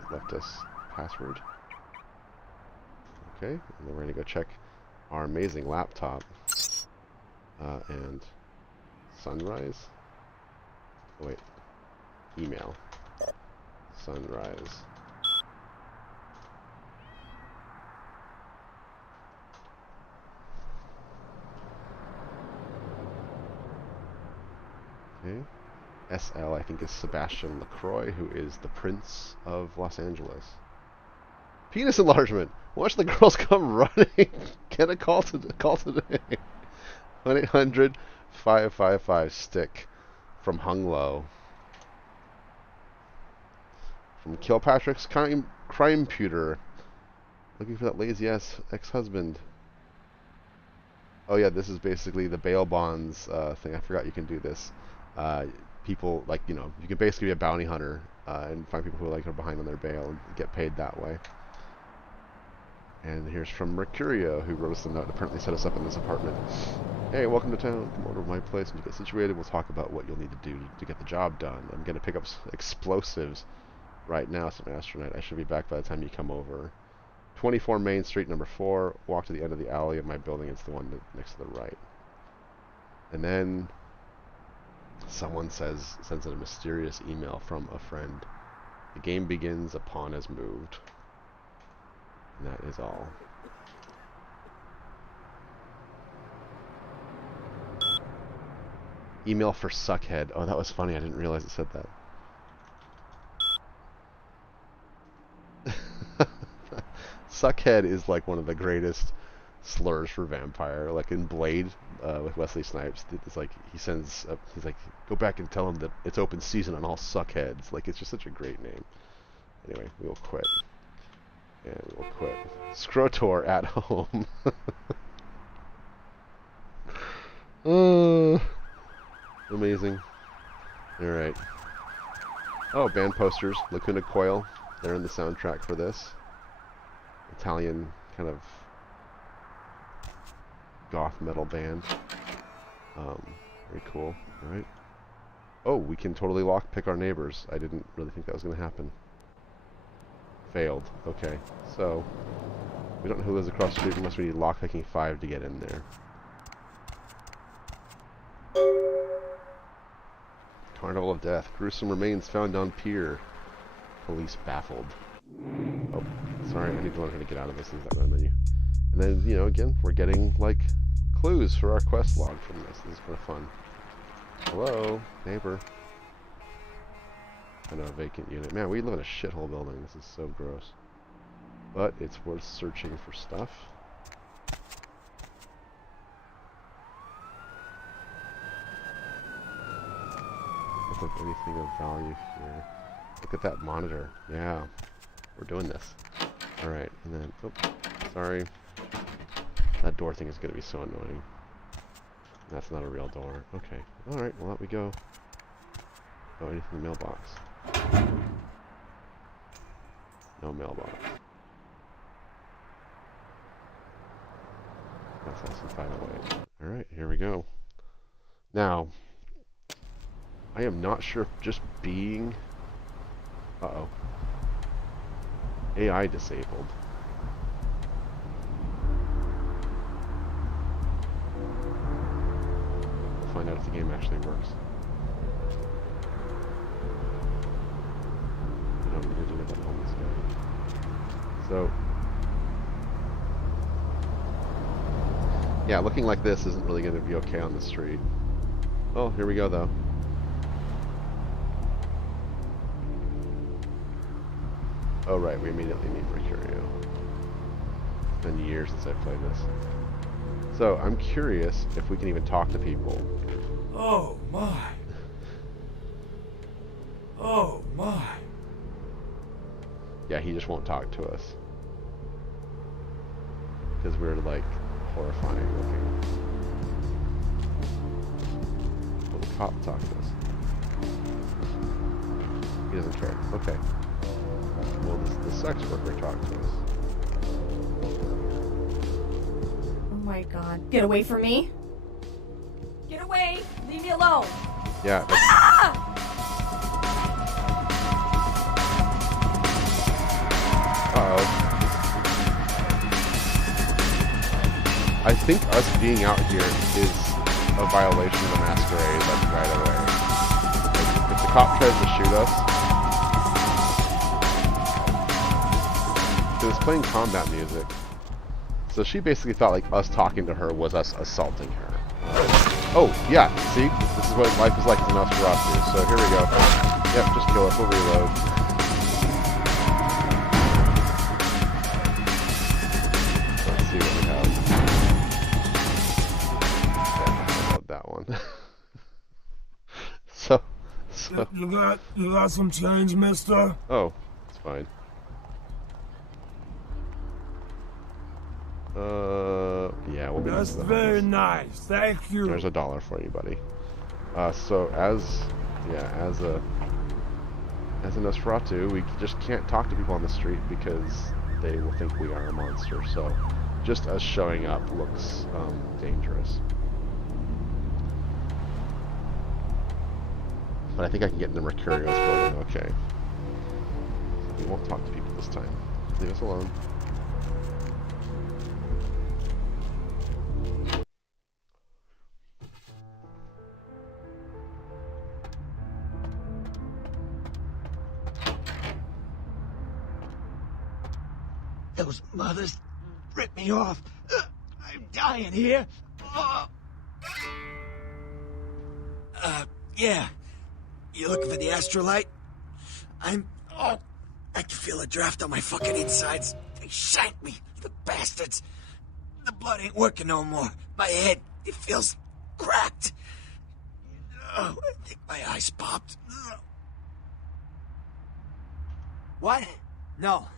He's left us password. Okay, and then we're gonna go check our amazing laptop. And sunrise. Oh, wait. Email. Sunrise. Okay. SL, I think, is Sebastian LaCroix, who is the Prince of Los Angeles. Penis enlargement. Watch the girls come running. Get a call today. 1-800-555-STICK from Hung Lo. From Kilpatrick's crime pewter. Looking for that lazy ass ex-husband. Oh yeah, this is basically the bail bonds thing. I forgot you can do this. People, like, you know, you can basically be a bounty hunter and find people who are behind on their bail and get paid that way. And here's from Mercurio, who wrote us a note and apparently set us up in this apartment. Hey, welcome to town. Come over to my place and you get situated. We'll talk about what you'll need to do to get the job done. I'm going to pick up explosives right now, some astronaut. I should be back by the time you come over. 24 Main Street, number 4. Walk to the end of the alley of my building. It's the one next to the right. And then someone sends in a mysterious email from a friend. The game begins, a pawn has moved. And that is all. Email for Suckhead. Oh, that was funny. I didn't realize it said that. Suckhead is like one of the greatest slurs for vampire. Like in Blade with Wesley Snipes, it's like he's like, go back and tell him that it's open season on all suckheads. Like, it's just such a great name. Anyway, we will quit. And we'll quit. Scrotor at home. Amazing. Alright. Oh, band posters. Lacuna Coil. They're in the soundtrack for this. Italian kind of goth metal band. Very cool. Alright. Oh, we can totally lockpick our neighbors. I didn't really think that was going to happen. Failed. Okay. So, we don't know who lives across the street unless we need lockpicking 5 to get in there. Carnival of Death. Gruesome remains found on pier. Police baffled. Oh, sorry. I need to learn how to get out of this menu. And then, you know, again, we're getting, like, clues for our quest log from this. This is kind of fun. Hello, neighbor. I know, a vacant unit. Man, we live in a shithole building. This is so gross. But it's worth searching for stuff. Look like anything of value here. Look at that monitor. Yeah, we're doing this. Alright, and then, oh, sorry. That door thing is going to be so annoying. That's not a real door. Okay. Alright, well, out we go. Oh, anything in the mailbox? No mailbox. That's also 508. Alright, here we go. Now, I am not sure if just being... Uh-oh. AI disabled. We'll find out if the game actually works. We don't need to do find that homeless guy. So, yeah, looking like this isn't really going to be okay on the street. Oh, here we go, though. Oh, right, we immediately meet Mercurio. It's been years since I've played this. So, I'm curious if we can even talk to people. Oh, my. Oh, my. Yeah, he just won't talk to us. Because we're, like, horrifying looking. Will the cop talk to us? He doesn't care. Okay. Will the sex worker talk to us? Oh my god. Get away from me. Get away! Leave me alone! Yeah. Ah! Uh-oh. I think us being out here is a violation of the Masquerade, like, right away. Like, if the cop tries to shoot us, it was playing combat music. So she basically thought like us talking to her was us assaulting her. Oh, yeah, see? This is what life is like as an Nosferatu. So here we go. Yep, just kill us, we'll reload. Let's see what we have. Yeah, I love that one. so. You got some change, mister? Oh, it's fine. Yeah, we'll be That's very nice. Thank you. There's $1 for you, buddy. So as a Nosferatu, we just can't talk to people on the street because they will think we are a monster. So just us showing up looks dangerous. But I think I can get into Mercurio's building. Okay. We won't talk to people this time. Leave us alone. Those mothers ripped me off. I'm dying here. Yeah. You looking for the astrolite? I can feel a draft on my fucking insides. They shanked me, the bastards. The blood ain't working no more. My head, it feels cracked. Oh, I think my eyes popped. What? No.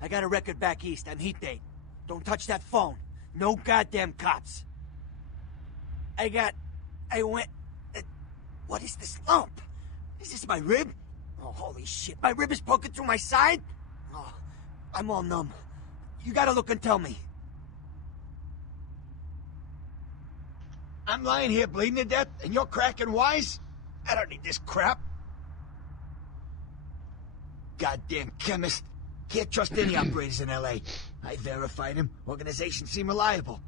I got a record back east. I'm heat date. Don't touch that phone. No goddamn cops. I went... what is this lump? Is this my rib? Oh, holy shit. My rib is poking through my side? Oh, I'm all numb. You gotta look and tell me. I'm lying here bleeding to death, and you're cracking wise? I don't need this crap. Goddamn chemist. Can't trust any operators in L.A. I verified him. Organizations seem reliable.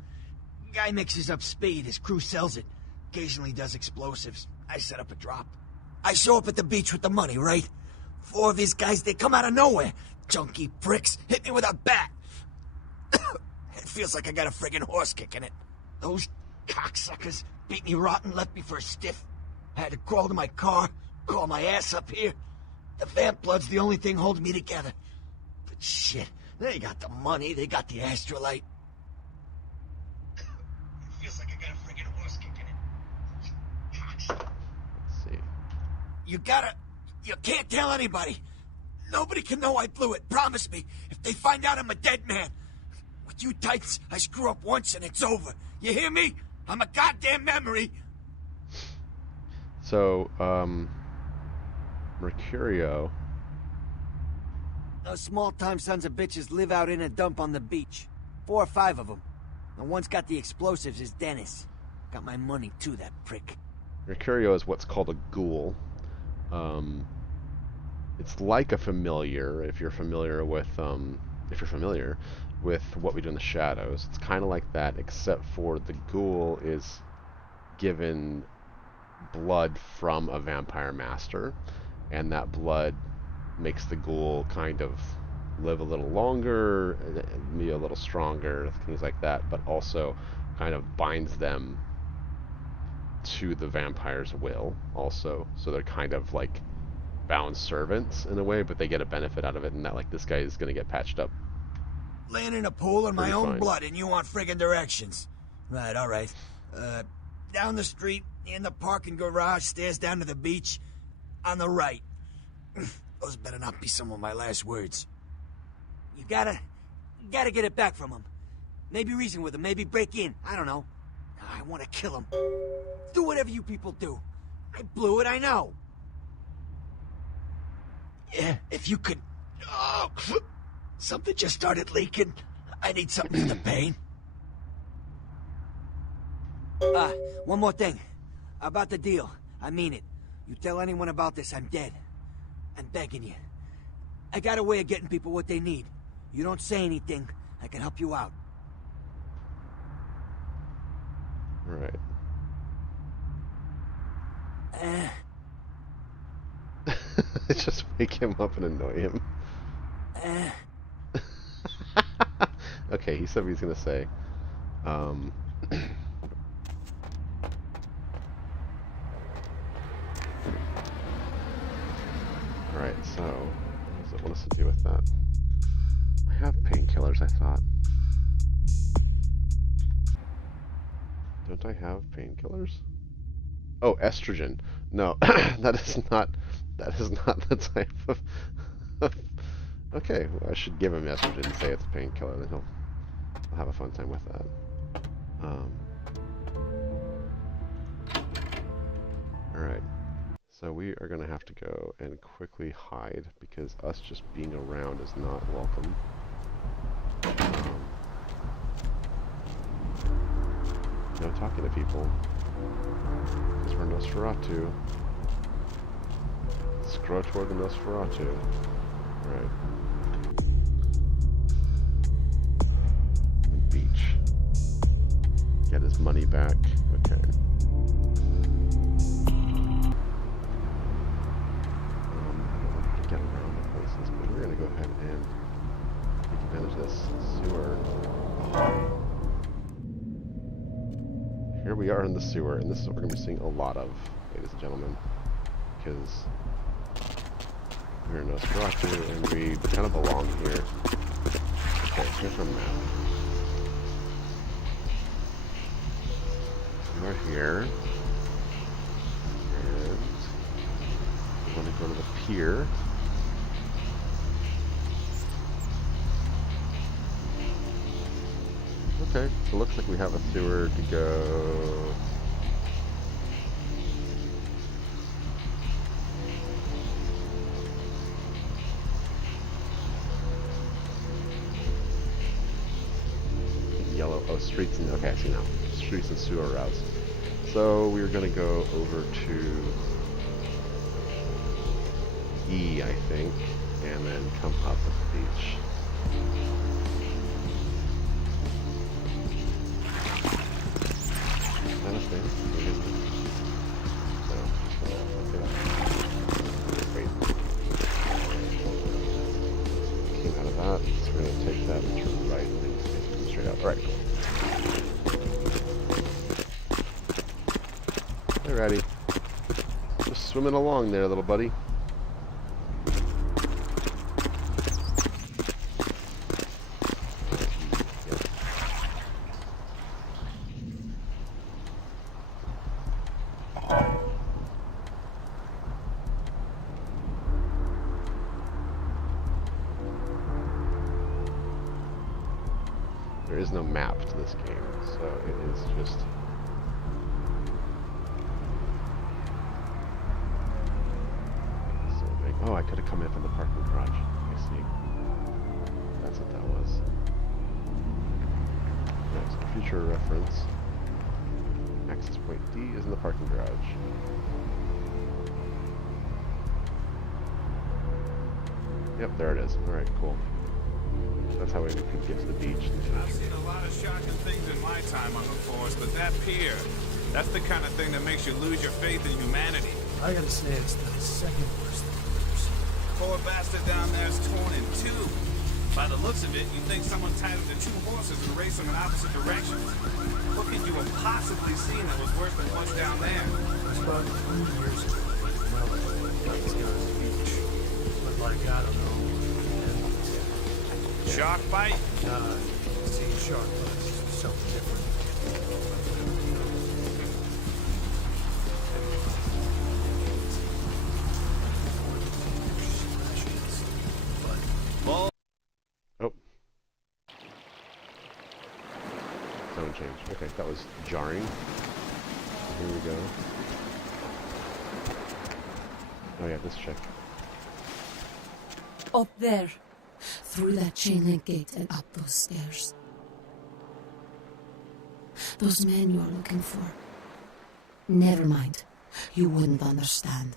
Guy mixes up speed. His crew sells it. Occasionally does explosives. I set up a drop. I show up at the beach with the money, right? 4 of these guys, they come out of nowhere. Junky pricks hit me with a bat. It feels like I got a friggin' horse kick in it. Those cocksuckers beat me rotten, left me for a stiff. I had to crawl to my car, crawl my ass up here. The vamp blood's the only thing holding me together. But shit, they got the money, they got the astrolite. It feels like I got a friggin' horse kick in it. Let's see. You can't tell anybody. Nobody can know I blew it, promise me. If they find out I'm a dead man. With you types, I screw up once and it's over. You hear me? I'm a goddamn memory. So, Mercurio. Those small-time sons of bitches live out in a dump on the beach. 4 or 5 of them. The one's got the explosives is Dennis. Got my money too, that prick. Mercurio is what's called a ghoul. It's like a familiar, if you're familiar with what we do in the shadows. It's kind of like that, except for the ghoul is given blood from a vampire master, and that blood makes the ghoul kind of live a little longer, be a little stronger, things like that, but also kind of binds them to the vampire's will also. So they're kind of like bound servants in a way, but they get a benefit out of it, and that like this guy is going to get patched up. Laying in a pool in my own fine. blood, and you want friggin' directions. Right, all right. Down the street, in the parking garage, stairs down to the beach, on the right. Those better not be some of my last words. You gotta get it back from him. Maybe reason with him, maybe break in. I don't know. I want to kill him. Do whatever you people do. I blew it, I know. Yeah, if you could... Oh, something just started leaking. I need something for the pain. One more thing. About the deal. I mean it. You tell anyone about this, I'm dead. I'm begging you. I got a way of getting people what they need. You don't say anything, I can help you out. Right. Just wake him up and annoy him. Okay, he said what he's gonna say. Right, so what does it want us to do with that? I have painkillers, I thought. Don't I have painkillers? Oh, estrogen. No, that is not the type of... Okay, well, I should give him estrogen and say it's a painkiller, then he'll have a fun time with that. Alright, so we are going to have to go and quickly hide, because us just being around is not welcome. No talking to people, because we're Nosferatu. Scroll toward the Nosferatu. Right. The beach. Get his money back. Okay. I don't know how to get around the places, but we're going to go ahead and take advantage of this sewer. Oh. Here we are in the sewer, and this is what we're going to be seeing a lot of, ladies and gentlemen, because we're in Nosferatu, and we kind of belong here. Okay, here's our map. We are here, and we want to go to the pier. Okay, so it looks like we have a sewer to go. Yellow, oh, streets and, okay, I see now. Streets and sewer routes. So we're gonna go over to E, I think, and then come up at the beach. Came out of that, so we're going to take that and turn right and then take straight out. Alright. Alrighty. Just swimming along there, little buddy. There is no map to this game, so it is just... so big. Oh, I could have come in from the parking garage. I see. That's what that was. Okay, so future reference. Access point D is in the parking garage. Yep, there it is. Alright, cool. That's how we could get to the beach. I've seen a lot of shocking things in my time on the force, but that pier, that's the kind of thing that makes you lose your faith in humanity. I gotta say, it's the second worst thing I've ever seen. Poor bastard down there is torn in two. By the looks of it, you think someone tied him to two horses and raced them in opposite directions. What could you have possibly seen that was worse than what's down there? It's about 3 years ago. Well, it's got a beach. But like, I don't know. Shark bite? Seen shark, but it's something different. Bull. Oh. Sound change. Okay, that was jarring. Here we go. Oh yeah, this chick. Up there. Through that chain link gate and up those stairs. Those men you're looking for. Never mind. You wouldn't understand.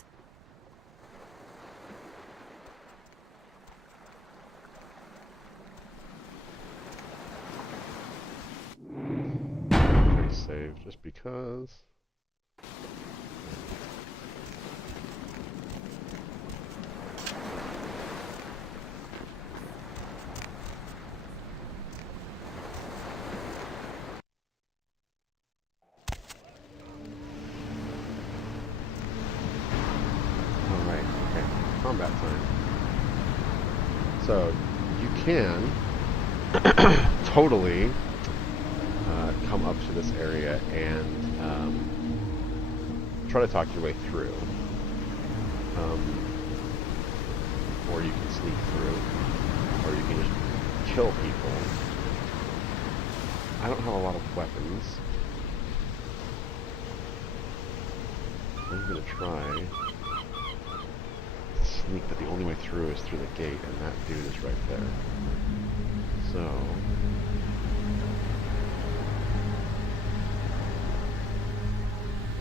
Quick save, just because. Alright, okay. Combat time. So, you can totally come up to this area and try to talk your way through. Or you can sneak through. Or you can just kill people. I don't have a lot of weapons. I'm gonna try to sneak, but the only way through is through the gate, and that dude is right there. So...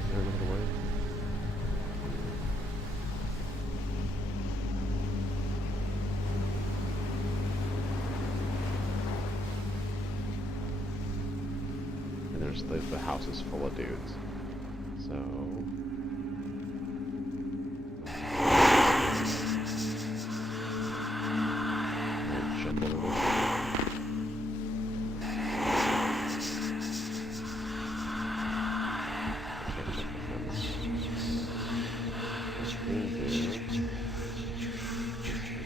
is there another way? And the house is full of dudes. So... I'll jump over this.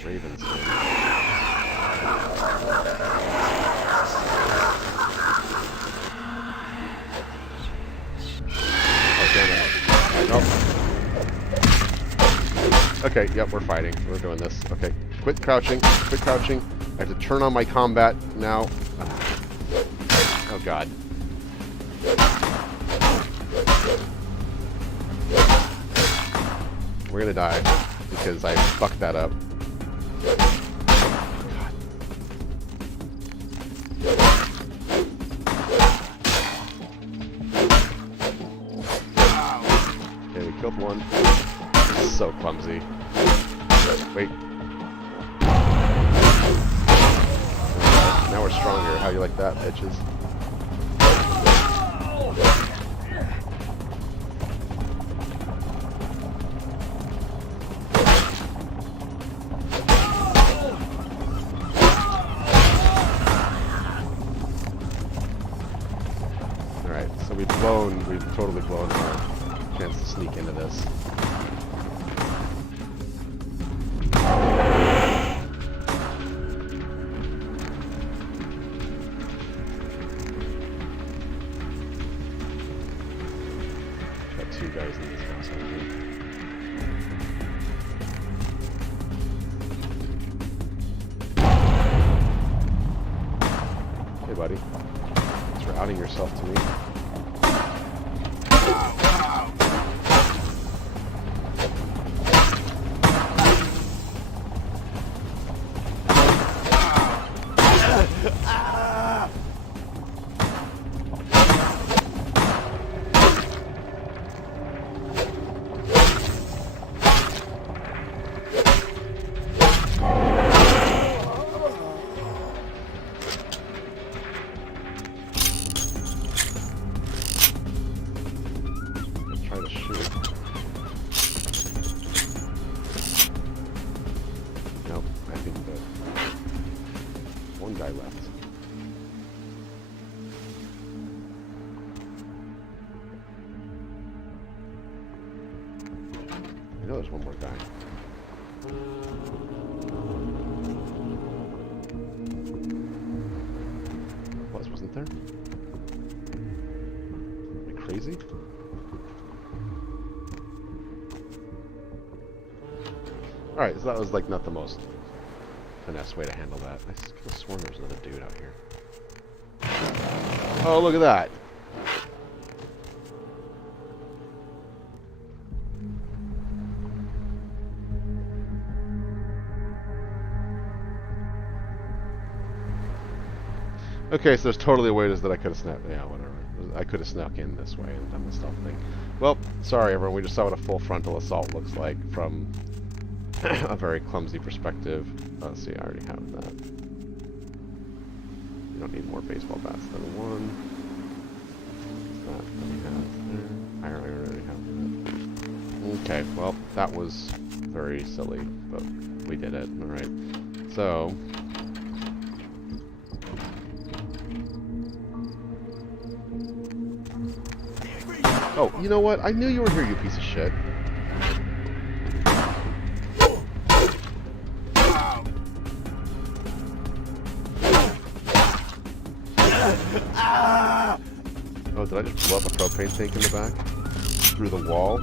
Raven's Okay, yep, we're fighting. We're doing this. Okay, quit crouching. Quit crouching. I have to turn on my combat now. Oh, God. We're gonna die because I fucked that up. Okay, we killed one. This is so clumsy. Wait. Now we're stronger. How you like that, bitches? Alright, so we've totally blown our chance to sneak into this. Got two guys in this house, I think. Hey, buddy. Thanks for outing yourself to me. I know there's one more guy. Wasn't there? Am I crazy? Alright, so that was like not the most finesse way to handle that. I could have sworn there was another dude out here. Oh, look at that! Okay, so there's totally ways that I could have snuck. Yeah, whatever. I could have snuck in this way and done the stealth thing. Well, sorry everyone. We just saw what a full frontal assault looks like from a very clumsy perspective. Let's see, I already have that. You don't need more baseball bats than one. That we have there. I already have that. Okay, well, that was very silly, but we did it. All right. So. Oh, you know what? I knew you were here, you piece of shit. Oh, did I just blow up a propane tank in the back? Through the wall?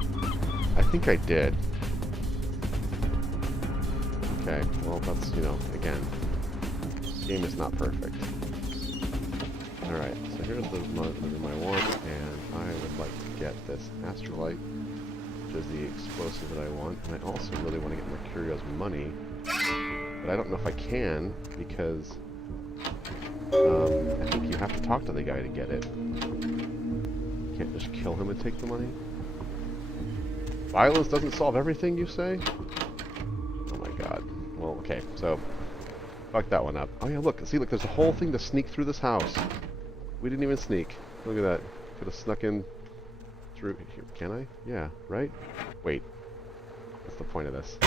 I think I did. Okay, well, that's, you know, again, this game is not perfect. Alright, so here's the room I want, and I would like to get this astrolite, which is the explosive that I want, and I also really want to get Mercurio's money, but I don't know if I can, because I think you have to talk to the guy to get it. You can't just kill him and take the money. Violence doesn't solve everything, you say? Oh my god. Well, okay, so fuck that one up. Oh yeah, look, see, look, there's a whole thing to sneak through this house. We didn't even sneak. Look at that. Could have snuck in through here. Can I? Yeah, right? Wait. What's the point of this?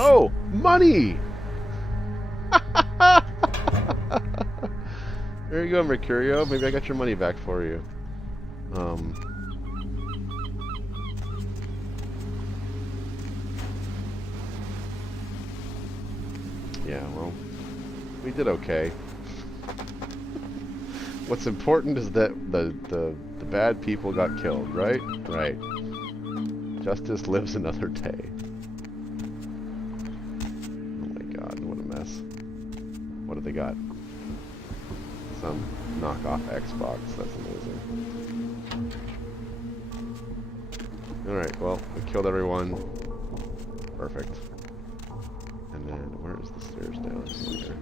Oh! Money! There you go, Mercurio. Maybe I got your money back for you. Yeah, well, we did okay. What's important is that the bad people got killed, right? Right. Justice lives another day. Oh my god, what a mess. What have they got? Some knockoff Xbox. That's amazing. Alright, well, we killed everyone. Perfect. And then, where is the stairs down here?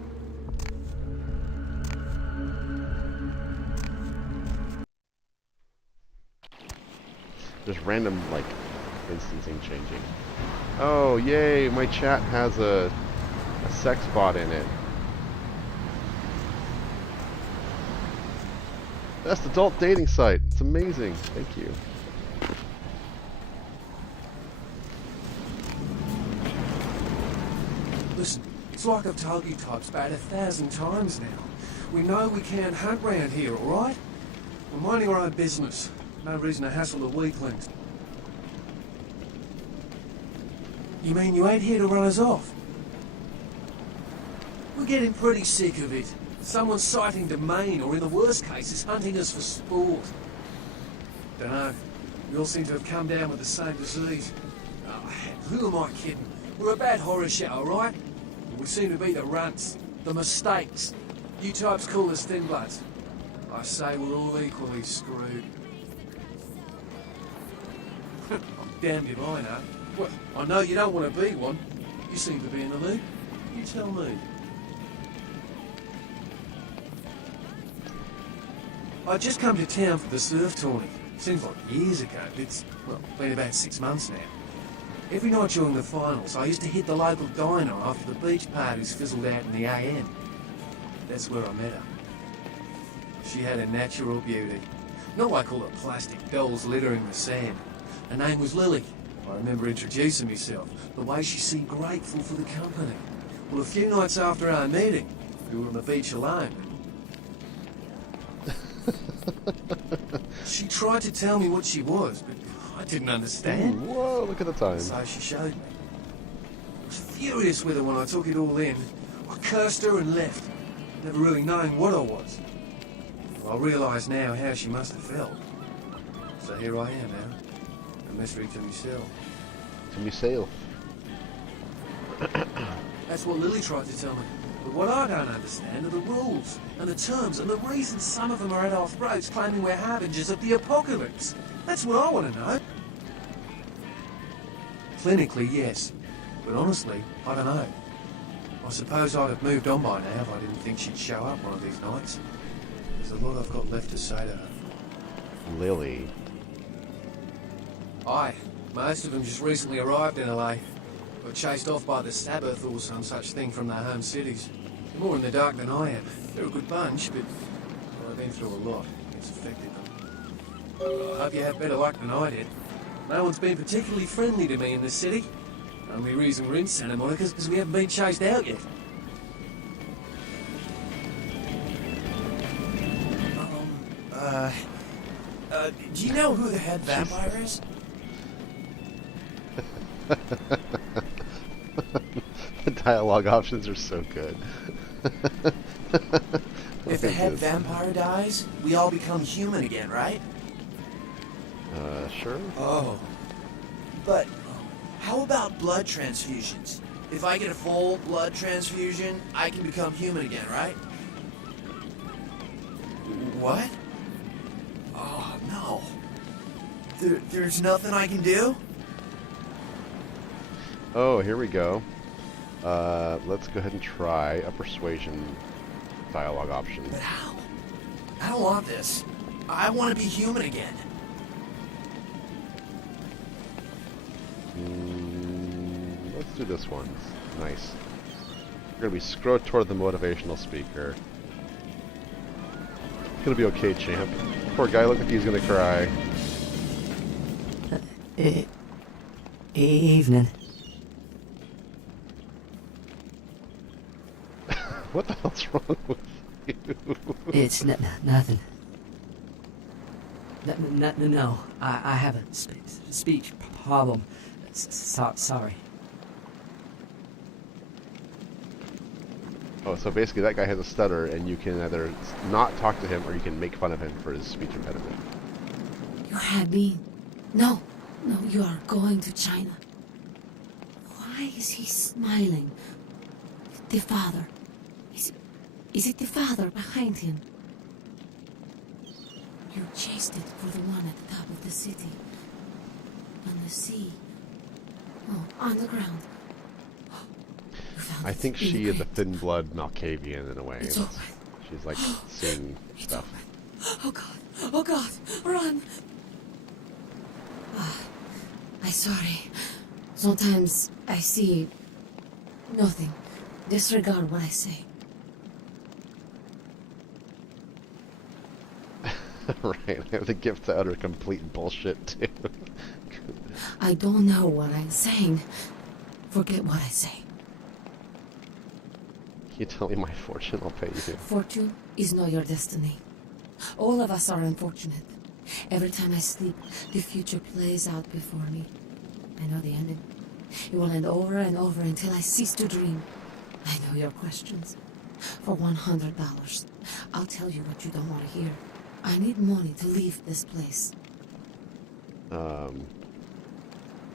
There's random, like, instancing changing. Oh, yay! My chat has a sex bot in it. Best adult dating site. It's amazing. Thank you. Listen, it's like I've told you types about 1,000 times now. We know we can't hunt round here, alright? We're minding our own business. No reason to hassle the weaklings. You mean you ain't here to run us off? We're getting pretty sick of it. Someone's sighting domain, or in the worst cases, hunting us for sport. Dunno. We all seem to have come down with the same disease. Oh, who am I kidding? We're a bad horror show, alright? We seem to be the runts, the mistakes. You types call us thin bloods. I say we're all equally screwed. I'm damned if I know. Well, I know you don't want to be one. You seem to be in the lead. You tell me. I just come to town for the surf tournament. Seems like years ago. It's, well, been about 6 months now. Every night during the finals, I used to hit the local diner after the beach parties fizzled out in the AM. That's where I met her. She had a natural beauty. Not like all the plastic dolls littering the sand. Her name was Lily. I remember introducing myself, the way she seemed grateful for the company. Well, a few nights after our meeting, we were on the beach alone. She tried to tell me what she was, but I didn't understand. Whoa, look at the time. So she showed me. I was furious with her when I took it all in. I cursed her and left, never really knowing what I was. Well, I realise now how she must have felt. So here I am now, a mystery to myself. To myself. That's what Lily tried to tell me. But what I don't understand are the rules and the terms and the reasons some of them are at our throats claiming we're harbingers of the apocalypse. That's what I want to know. Clinically, yes. But honestly, I don't know. I suppose I'd have moved on by now if I didn't think she'd show up one of these nights. There's a lot I've got left to say to her. Lily. Aye. Most of them just recently arrived in LA. Got chased off by the Sabbath or some such thing from their home cities. They're more in the dark than I am. They're a good bunch, but I've been through a lot. It's affected them. I hope you have better luck than I did. No one's been particularly friendly to me in this city. Only reason we're in Santa Monica is because we haven't been chased out yet. Do you know who the head vampire is? The dialogue options are so good. If the head vampire dies, we all become human again, right? Sure. Oh. But how about blood transfusions? If I get a full blood transfusion, I can become human again, right? What? Oh, no. There's nothing I can do? Oh, here we go. Let's go ahead and try a persuasion dialogue option. But how? I don't want this. I want to be human again. Let's do this one. Nice. We're gonna be scrolled toward the motivational speaker. It's gonna be okay, champ. Poor guy, look like he's gonna cry. Evening. What the hell's wrong with you? It's nothing. No, I have a speech problem. Sorry. Oh, so basically that guy has a stutter, and you can either not talk to him or you can make fun of him for his speech impediment. You had me. No, you are going to China. Why is he smiling? The father. Is it the father behind him? You chased it for the one at the top of the city. On the sea. Oh, on the ground. I think she is a thin-blood Malkavian in a way. It's all right. She's like seeing stuff. Oh God, run! I'm sorry. Sometimes I see nothing. Disregard what I say. Right, I have the gift to utter complete bullshit too. I don't know what I'm saying. Forget what I say. You tell me my fortune, I'll pay you. Fortune is not your destiny. All of us are unfortunate. Every time I sleep, the future plays out before me. I know the ending. It will end over and over until I cease to dream. I know your questions. For $100, I'll tell you what you don't want to hear. I need money to leave this place. $100,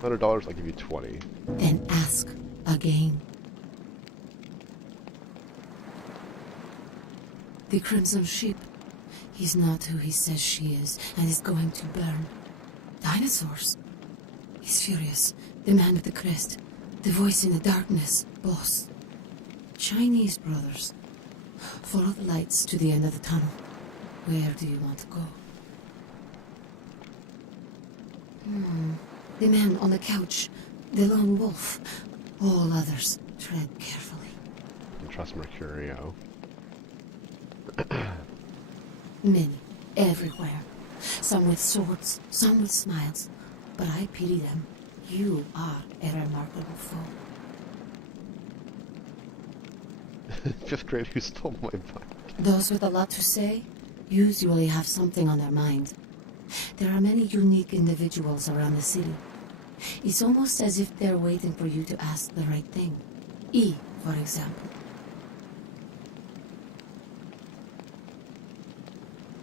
I'll give you 20. Then ask again. The Crimson Ship. He's not who he says she is, and is going to burn. Dinosaurs. He's furious. The man with the crest. The voice in the darkness. Boss. Chinese brothers. Follow the lights to the end of the tunnel. Where do you want to go? The man on the couch. The lone wolf. All others. Tread carefully. And trust Mercurio. Many. Everywhere. Some with swords. Some with smiles. But I pity them. You are a remarkable foe. Fifth grade who stole my bike. Those with a lot to say usually have something on their mind. There are many unique individuals around the city. It's almost as if they're waiting for you to ask the right thing. E, for example.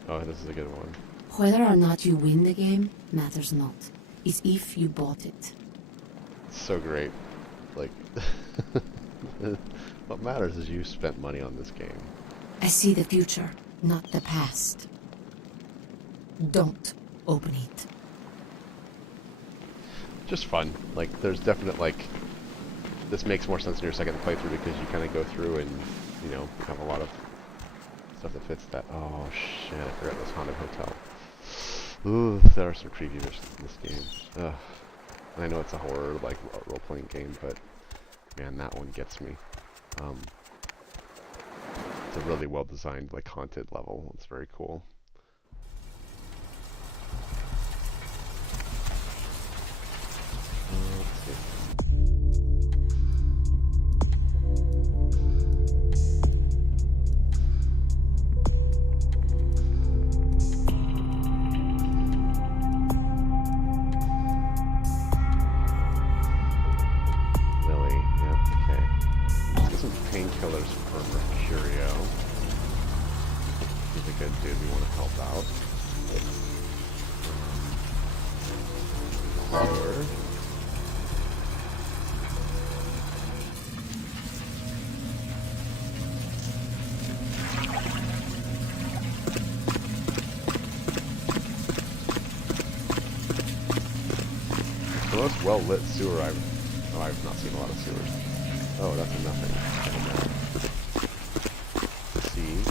Oh, this is a good one. Whether or not you win the game matters not. It's if you bought it. So great. Like, what matters is you spent money on this game. I see the future, not the past. Don't open it. Just fun. Like, there's definite, like, this makes more sense in your second playthrough because you kind of go through and, you know, have a lot of stuff that fits that. Oh, shit, I forgot this haunted hotel. Ooh, there are some previews in this game. Ugh. And I know it's a horror, like, role-playing game, but, man, that one gets me. It's a really well-designed, like, haunted level. It's very cool. Let's see. Lily, yep, okay. Let's get some painkillers for Mercurio. He's a good dude we want to help out. Forward. The most well-lit sewer I've not seen a lot of sewers. Oh, that's a nothing. See.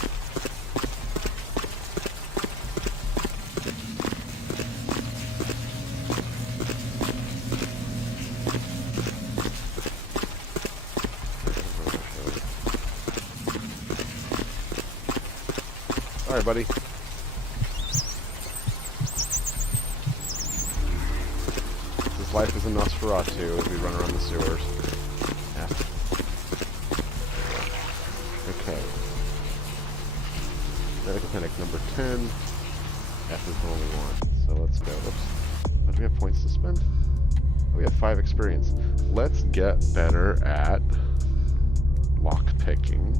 Alright, buddy. This life is a Nosferatu as we run around the sewers. F. Okay. Medical clinic number 10. F is the only one. So let's go. Oops. Oh, do we have points to spend? Oh, we have 5 experience. Let's get better at lockpicking,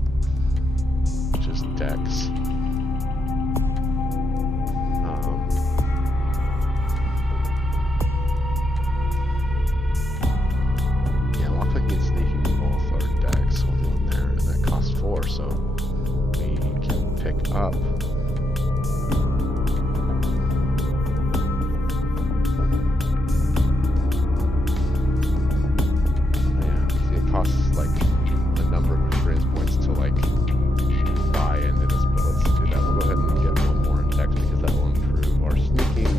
which is Dex. Yeah, lockpicking and sneaking both are Dex. We'll do in there, and that costs 4, so we can pick up. Costs like a number of experience points to like buy into this, but let's do that. We'll go ahead and get one more in Dex because that will improve our sneaking.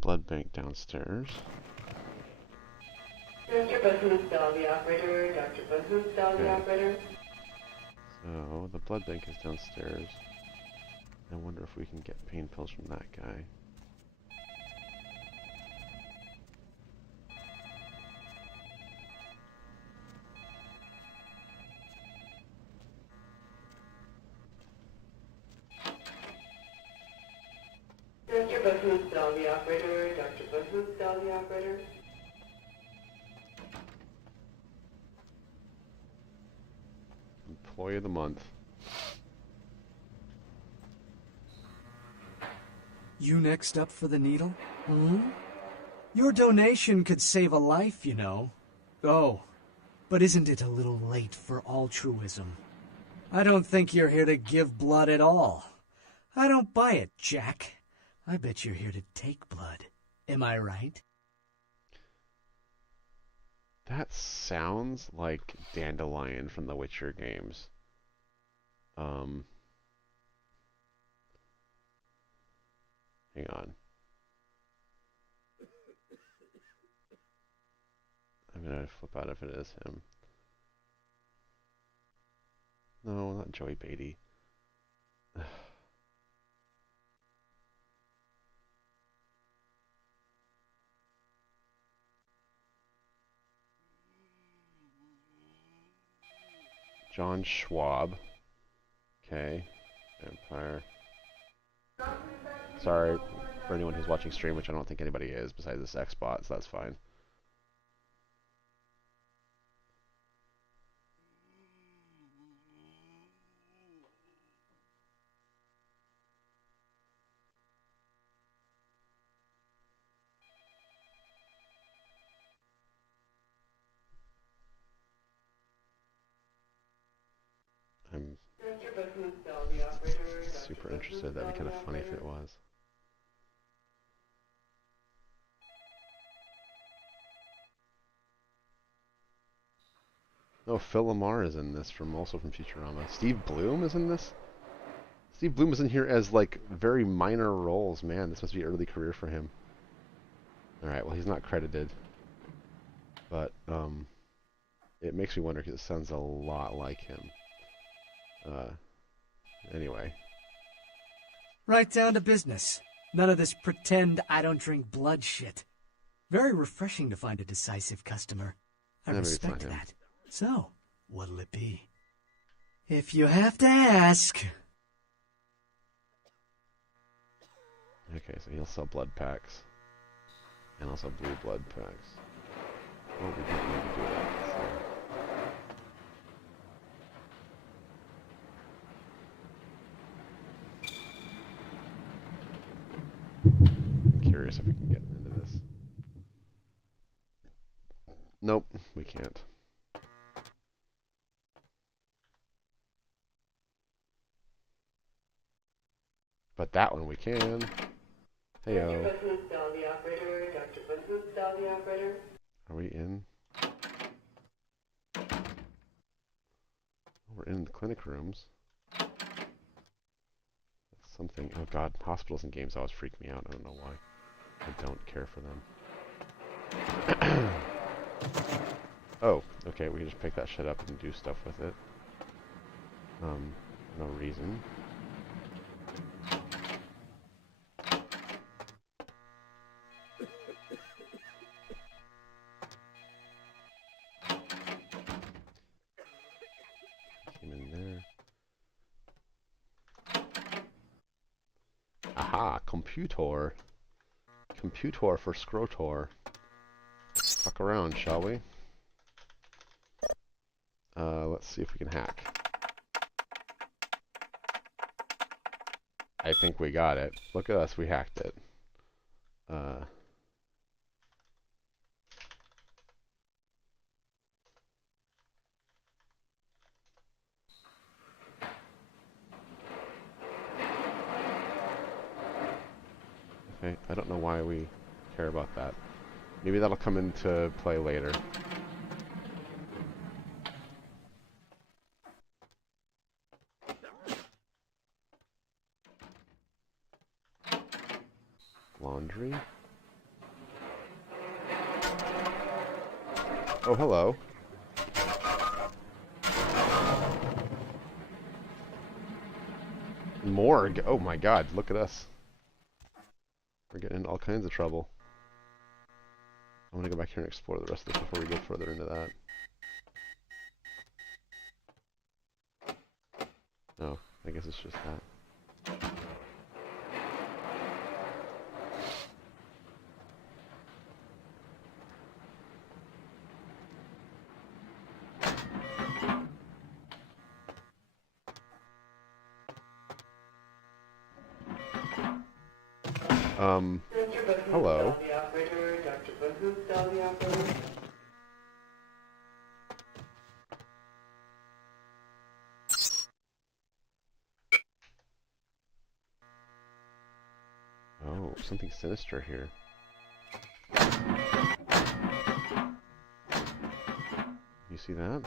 Blood bank downstairs. Mr. Bahood, Dolly Operator. Dr. Bahood, Dolly Operator. So, the blood bank is downstairs. I wonder if we can get pain pills from that guy. Mr. Bahood, Dolly Operator. Dr. Bahood, Dolly Operator. Employee of the month. You next up for the needle? Hmm? Your donation could save a life, you know. Oh, but isn't it a little late for altruism? I don't think you're here to give blood at all. I don't buy it, Jack. I bet you're here to take blood. Am I right? That sounds like Dandelion from the Witcher games. Hang on. I'm gonna flip out if it is him. No, not Joey Beatty. John Schwab. Okay. Vampire. Sorry for anyone who's watching stream, which I don't think anybody is besides this Xbot, so that's fine. I'm super interested. That'd be kind of funny if it was. Oh, Phil Lamar is in this also from Futurama. Steve Bloom is in this? Steve Bloom is in here as like very minor roles. Man, this must be early career for him. Alright, well he's not credited. But it makes me wonder because it sounds a lot like him. Anyway. Right down to business. None of this pretend I don't drink blood shit. Very refreshing to find a decisive customer. I respect that. So, what'll it be? If you have to ask. Okay, so he'll sell blood packs. And also blue blood packs. Oh, we didn't need to do that. So. I'm curious if we can get into this. Nope, we can't. But that one we can. Heyo. Are we in? We're in the clinic rooms. That's something. Oh god, hospitals and games always freak me out. I don't know why. I don't care for them. Oh, okay, we can just pick that shit up and do stuff with it. No reason. Came in there. Aha, computor. Computor for Scrotor. Fuck around, shall we? Let's see if we can hack. I think we got it. Look at us, we hacked it. Okay, I don't know why we care about that. Maybe that'll come into play later. Laundry. Oh, hello. Morgue. Oh my god, look at us. We're getting into all kinds of trouble. I want to go back here and explore the rest of this before we go further into that. Oh, I guess it's just that. Hello. Oh, something sinister here. see that?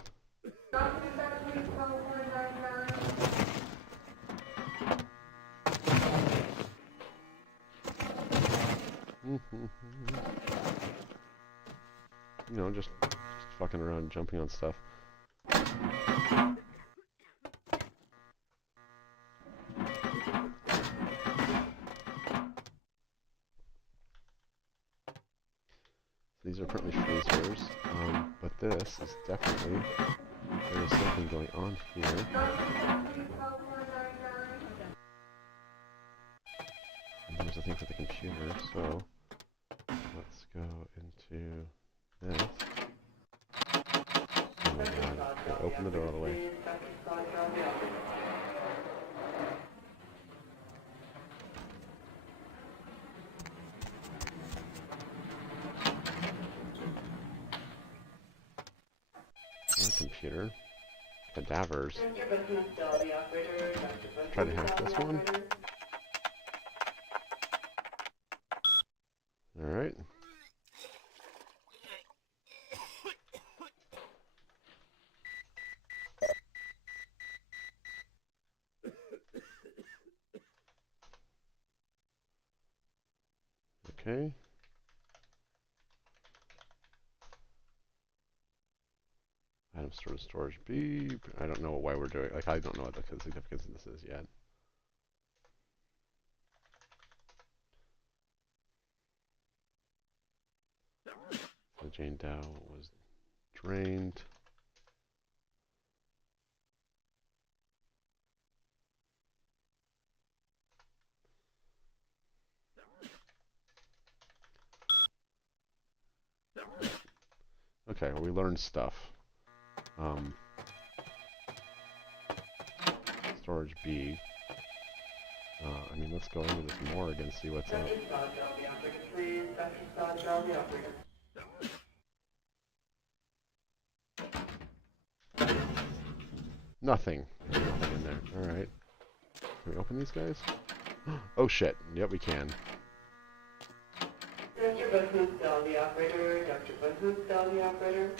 You know, just fucking around, jumping on stuff. These are currently freezers, but this is definitely, there is something going on here. And there's a thing for the computer, so let's go into this. Oh my god, okay, open the door all the way. Computer. Cadavers. Try to hack this one. Alright. Okay. Item storage B. I don't know why we're doing. Like, I don't know what the significance of this is yet. So Jane Dow was drained. Okay, well, we learned stuff. Storage B. I mean, let's go into this morgue and see what's up. Nothing. There's nothing in there. Alright. Can we open these guys? Oh shit. Yep, we can. Dr. Buthoop, the operator. Dr. Buthoop, the operator.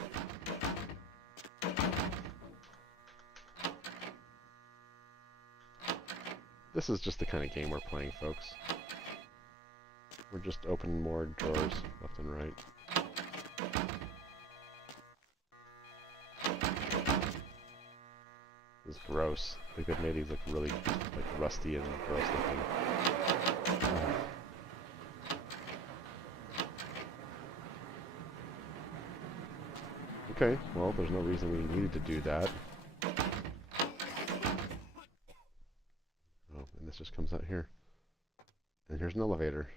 This is just the kind of game we're playing, folks. We're just opening more drawers left and right. This is gross. Like they've made these look really like rusty and gross looking. Okay, well, there's no reason we need to do that. Oh, and this just comes out here. And here's an elevator.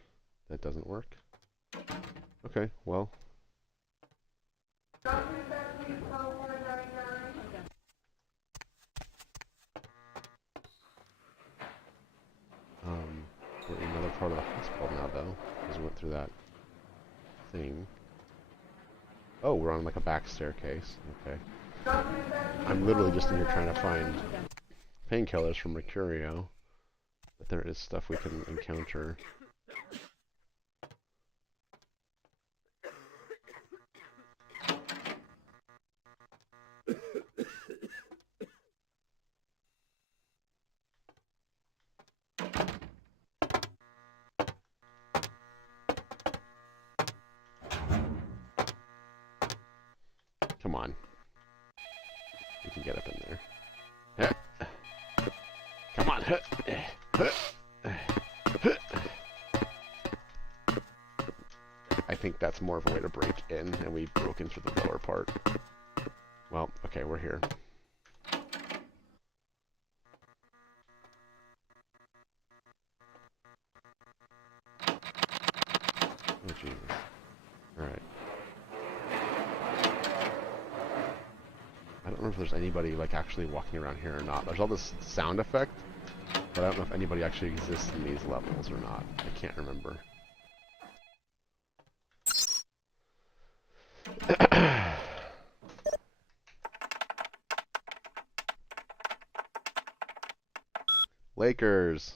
That doesn't work. Okay, well. We're in another part of the hospital now, though, because we went through that thing. Oh, we're on like a back staircase. Okay. I'm literally just in here trying to find painkillers from Mercurio. But there is stuff we can encounter. Come on. You can get up in there. Come on. I think that's more of a way to break in, and we broke in through the lower part. Well, okay, we're here. Oh, Jesus. Alright. I don't know if there's anybody like actually walking around here or not. There's all this sound effect, but I don't know if anybody actually exists in these levels or not. I can't remember. Lakers.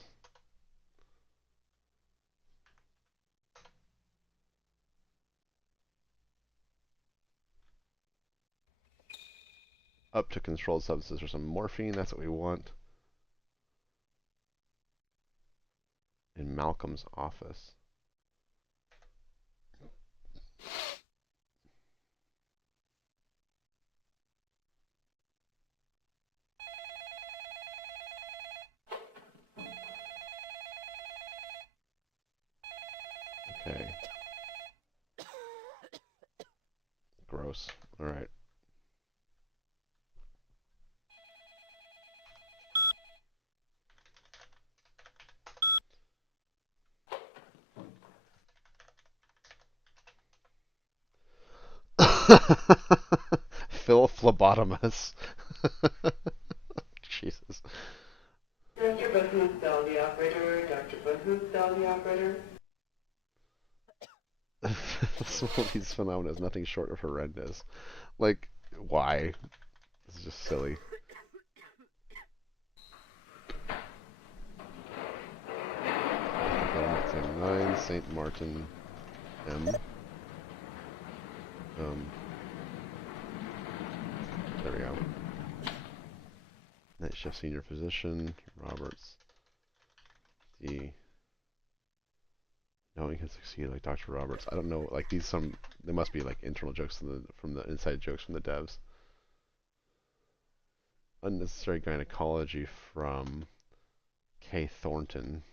Up to controlled substances or some morphine. That's what we want. In Malcolm's office. Okay. Gross. All right. Phil Phlebotomus. Jesus. Dr. Boothmouth, the operator. Dr. Boothmouth, the operator. Some of these phenomena is nothing short of horrendous. Like, why? This is just silly. Sam 9, St. Martin M. There we go. Night shift senior physician, Roberts. D. Knowing can succeed like Dr. Roberts. I don't know, like these they must be like internal jokes from the inside jokes from the devs. Unnecessary gynecology from K. Thornton.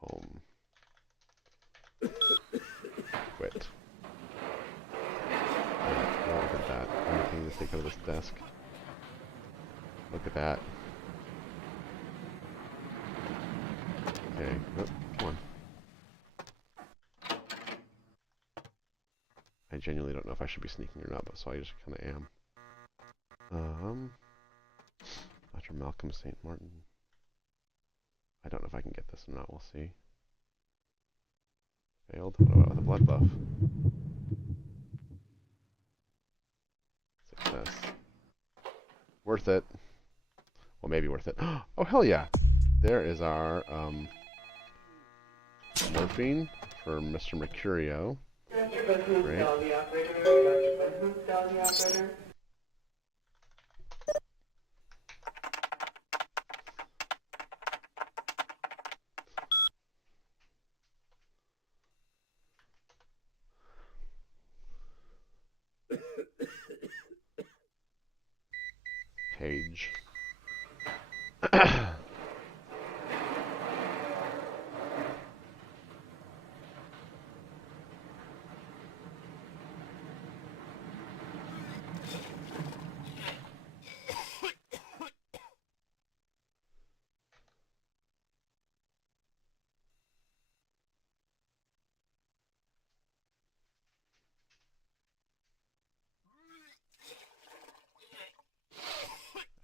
Home. Quit. Oh, look at that. Anything to take out of this desk. Look at that. Okay. Oh, come on. I genuinely don't know if I should be sneaking or not, but so I just kind of am. Dr. Malcolm St. Martin. I don't know if I can get this or not. We'll see. Failed. What about with a blood buff? Success. Worth it. Well, maybe worth it. Oh, hell yeah! There is our morphine for Mr. Mercurio. Great. Page.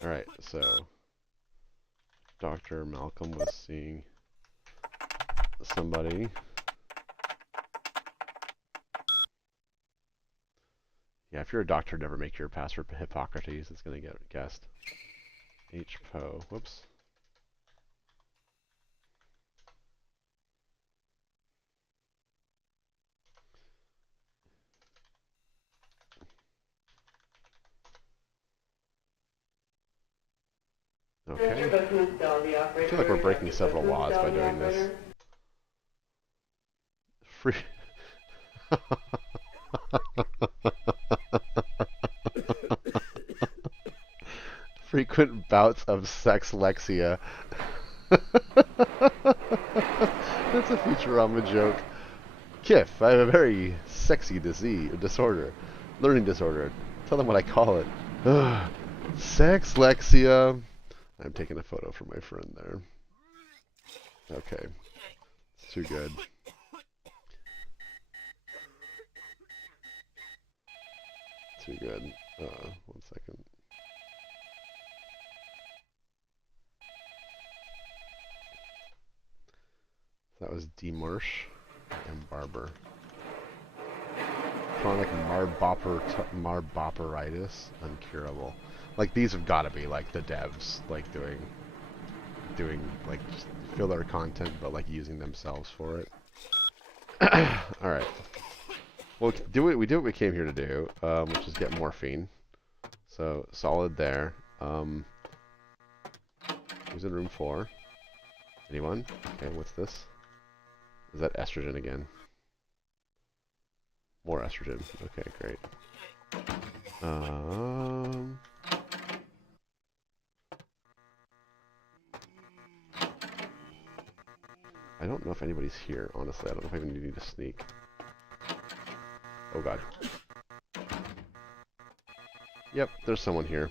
Alright, so Dr. Malcolm was seeing somebody. Yeah, if you're a doctor, never make your password Hippocrates. It's going to get guessed. HPO. Whoops. Okay. I feel like we're breaking several laws by doing this. Free. Frequent bouts of sexlexia. That's a Futurama joke. Kiff, I have a very sexy disorder. Learning disorder. Tell them what I call it. Sexlexia. I'm taking a photo for my friend there. Okay. It's too good. Too good. 1 second. That was Demarsh and Barber. Chronic Marboperitis, uncurable. Like these have got to be like the devs, like doing like filler content, but like using themselves for it. All right. Well, we do what we came here to do, which is get morphine. So solid there. Who's in room 4? Anyone? Okay, what's this? Is that estrogen again? More estrogen. Okay, great. I don't know if anybody's here, honestly. I don't know if I even need to sneak. Oh god. Yep, there's someone here.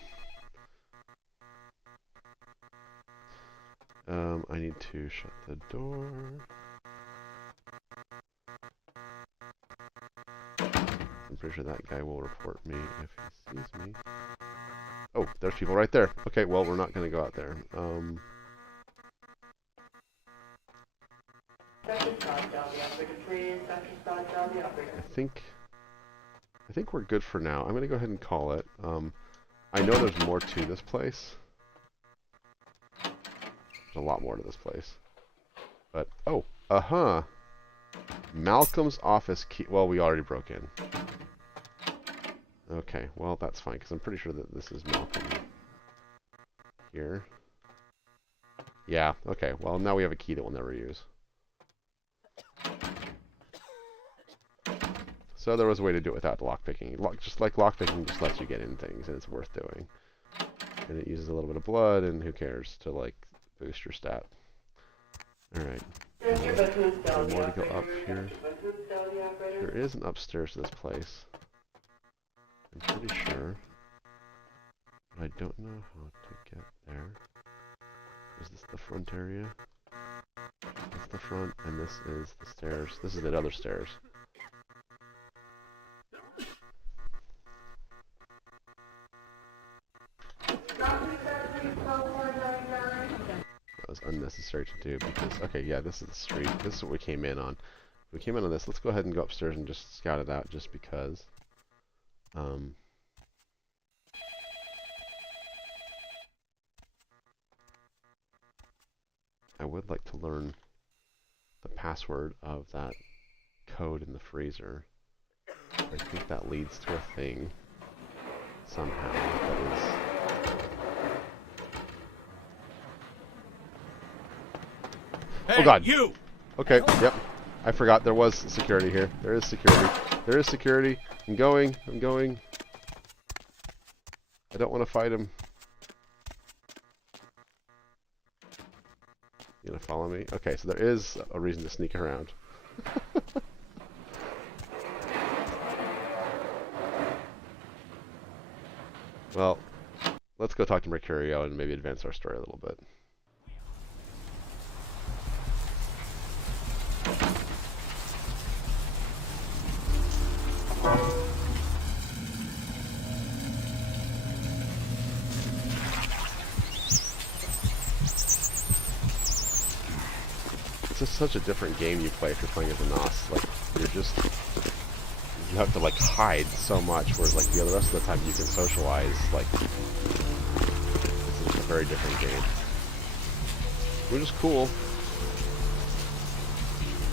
I need to shut the door. I'm pretty sure that guy will report me if he sees me. Oh, there's people right there. Okay, well, we're not going to go out there. I think we're good for now. I'm going to go ahead and call it. I know there's more to this place. There's a lot more to this place. But, oh, Malcolm's office key. Well, we already broke in. Okay, well, that's fine, because I'm pretty sure that this is Malcolm here. Yeah, okay, well, now we have a key that we'll never use. So there was a way to do it without lockpicking. Just like lockpicking just lets you get in things, and it's worth doing. And it uses a little bit of blood, and who cares, to, like, boost your stat. Alright. More to go up here. There is an upstairs to this place. I'm pretty sure. I don't know how to get there. Is this the front area? That's the front, and this is the stairs. This is the other stairs. That was unnecessary to do because, okay, yeah, this is the street. This is what we came in on. We came in on this. Let's go ahead and go upstairs and just scout it out just because. I would like to learn the password of that code in the freezer. I think that leads to a thing somehow that is... Hey, oh god! You! Okay, yep. I forgot there was security here. There is security. There is security. I'm going. I'm going. I don't want to fight him. You gonna follow me? Okay, so there is a reason to sneak around. Well, let's go talk to Mercurio and maybe advance our story a little bit. It's just such a different game you play if you're playing as a Nos. Like, you're just... you have to, like, hide so much, whereas, like, the rest of the time you can socialize. Like, it's just a very different game. Which is cool.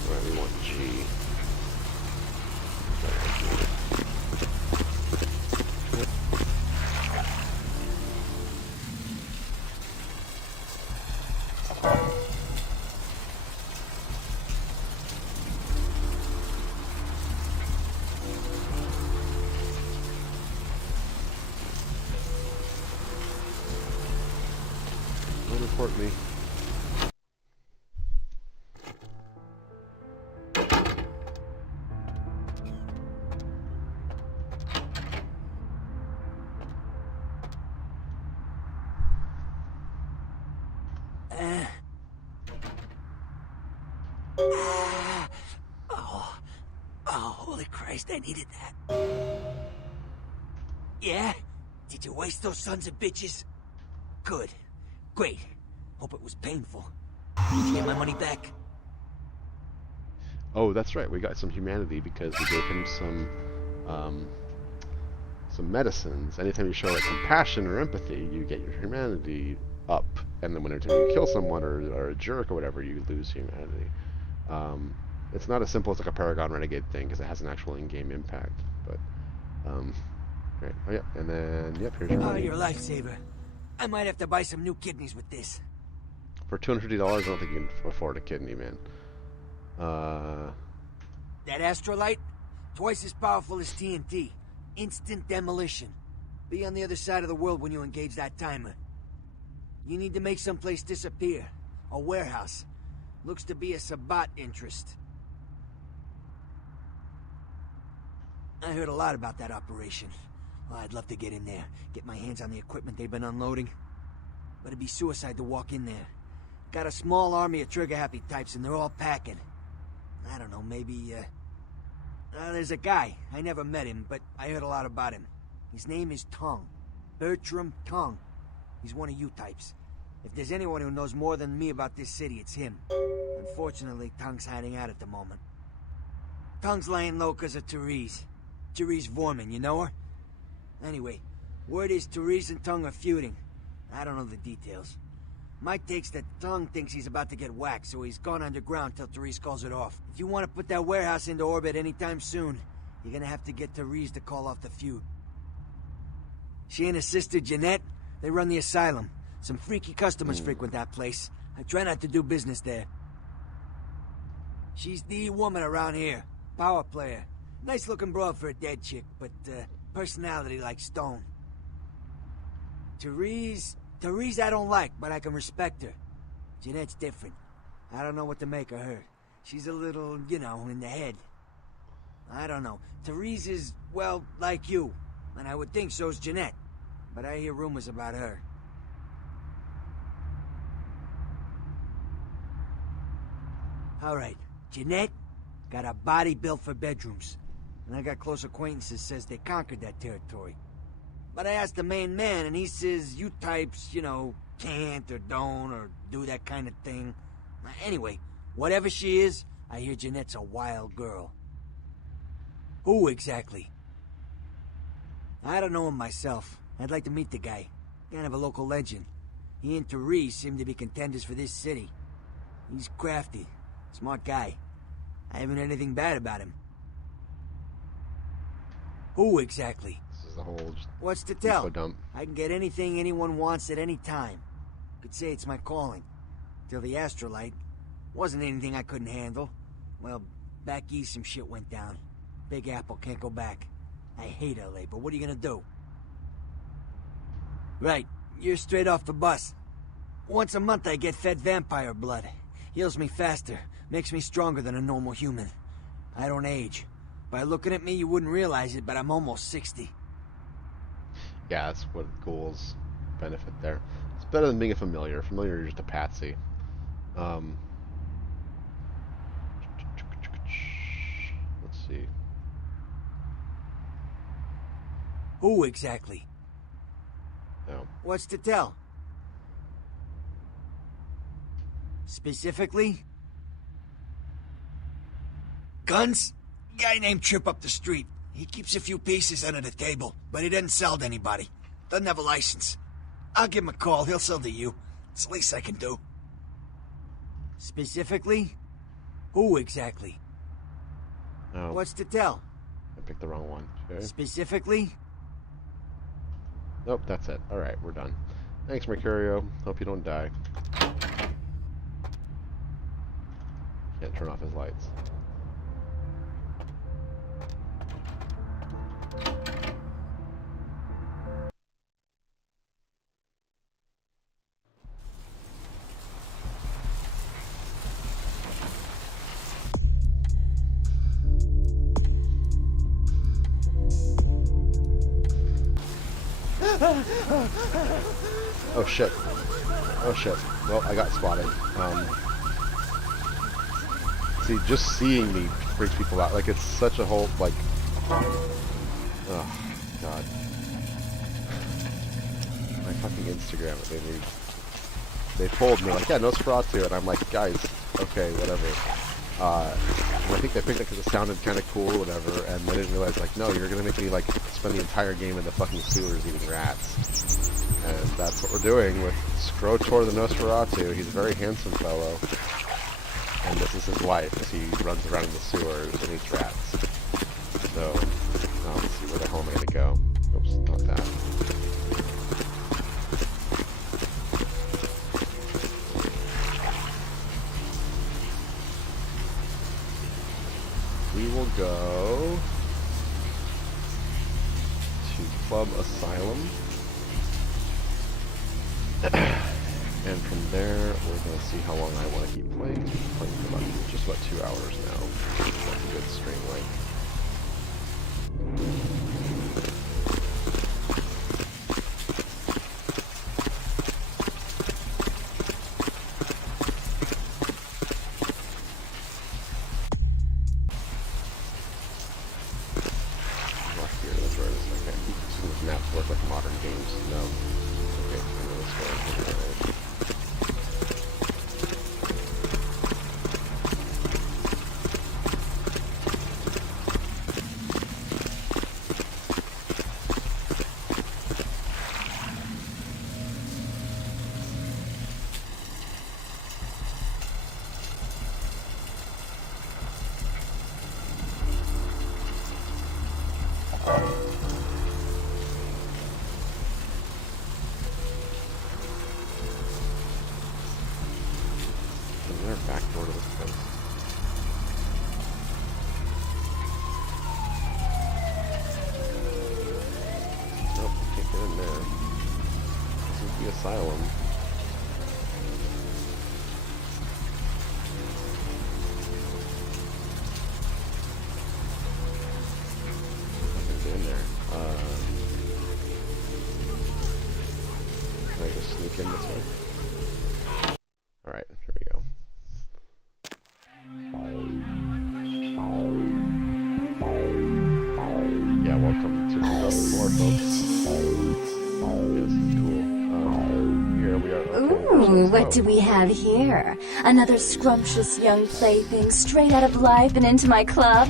Alright, we want G. Don't report me. Holy Christ, I needed that. Yeah? Did you waste those sons of bitches? Good. Great. Hope it was painful. Did you get my money back? Oh, that's right. We got some humanity because we gave him some medicines. Anytime you show like compassion or empathy, you get your humanity up. And then whenever you kill someone or a jerk or whatever, you lose humanity. It's not as simple as like a Paragon Renegade thing because it has an actual in-game impact. But Great. Oh, yeah. And then, yep, here's your Oh, money. you're a lifesaver. I might have to buy some new kidneys with this. For $250, I don't think you can afford a kidney, man. That astrolite? Twice as powerful as TNT. Instant demolition. Be on the other side of the world when you engage that timer. You need to make someplace disappear. A warehouse. Looks to be a Sabbat interest. I heard a lot about that operation. Oh, I'd love to get in there, get my hands on the equipment they've been unloading. But it'd be suicide to walk in there. Got a small army of trigger-happy types, and they're all packing. I don't know, maybe, there's a guy. I never met him, but I heard a lot about him. His name is Tongue. Bertram Tongue. He's one of you types. If there's anyone who knows more than me about this city, it's him. Unfortunately, Tongue's hiding out at the moment. Tongue's laying low because of Therese. Therese Vorman, you know her? Anyway, word is Therese and Tongue are feuding. I don't know the details. My take's that Tongue thinks he's about to get whacked, so he's gone underground till Therese calls it off. If you want to put that warehouse into orbit anytime soon, you're gonna have to get Therese to call off the feud. She and her sister Jeanette, they run the asylum. Some freaky customers frequent that place. I try not to do business there. She's the woman around here. Power player. Nice looking broad for a dead chick, but personality like stone. Therese I don't like, but I can respect her. Jeanette's different. I don't know what to make of her. She's a little, you know, in the head. I don't know. Therese is, well, like you. And I would think so's Jeanette. But I hear rumors about her. Alright, Jeanette got a body built for bedrooms. And I got close acquaintances says they conquered that territory. But I asked the main man, and he says you types, you know, can't or don't or do that kind of thing. Anyway, whatever she is, I hear Jeanette's a wild girl. Who exactly? I don't know him myself. I'd like to meet the guy. Kind of a local legend. He and Therese seem to be contenders for this city. He's crafty. Smart guy. I haven't heard anything bad about him. Who exactly? This is the whole What's to tell? info dump. I can get anything anyone wants at any time. Could say it's my calling. Till the astrolite. Wasn't anything I couldn't handle. Well, back east some shit went down. Big Apple can't go back. I hate LA, but what are you gonna do? Right, you're straight off the bus. Once a month I get fed vampire blood. Heals me faster, makes me stronger than a normal human. I don't age. By looking at me, you wouldn't realize it, but I'm almost 60. Yeah, that's what ghouls benefit there. It's better than being a familiar. Familiar, you're just a patsy. Let's see. Who exactly? No. What's to tell? Specifically? Guns? Guy named Trip up the street. He keeps a few pieces under the table, but he doesn't sell to anybody. Doesn't have a license. I'll give him a call. He'll sell to you. It's the least I can do. Specifically? Who exactly? Oh. What's to tell? I picked the wrong one. Okay. Specifically? Nope, that's it. Alright, we're done. Thanks, Mercurio. Hope you don't die. Can't turn off his lights. Oh shit. Oh shit. Well, I got spotted. See, just seeing me freaks people out. Like, it's such a whole, like... Oh, God. My fucking Instagram, they told me, like, yeah, Nosferatu, and I'm like, guys, okay, whatever. And I think they picked it because it sounded kind of cool, whatever, and they didn't realize, like, no, you're gonna make me, like, spend the entire game in the fucking sewers eating rats. And that's what we're doing with Scrotor the Nosferatu. He's a very handsome fellow. And this is his life, as he runs around in the sewers and eats rats. So, let's see, where the hell am I gonna go? Oops. with that. We will go to Club Asylum. And from there, we're going to see how long I want to keep playing. I'm playing for just about 2 hours now. That's a good stream length. Right here, that's where it is. Okay. So these maps work like modern games. No. Okay, I know this one. Alright. Is there a back door to this place? Nope, can't get in there. This is the asylum. I can get in there. Can I just sneak in this way? Alright, here we go. Yeah, welcome to the floor, folks. Yeah, this is cool. Here we are. Ooh, what do we have here? Another scrumptious young plaything straight out of life and into my club?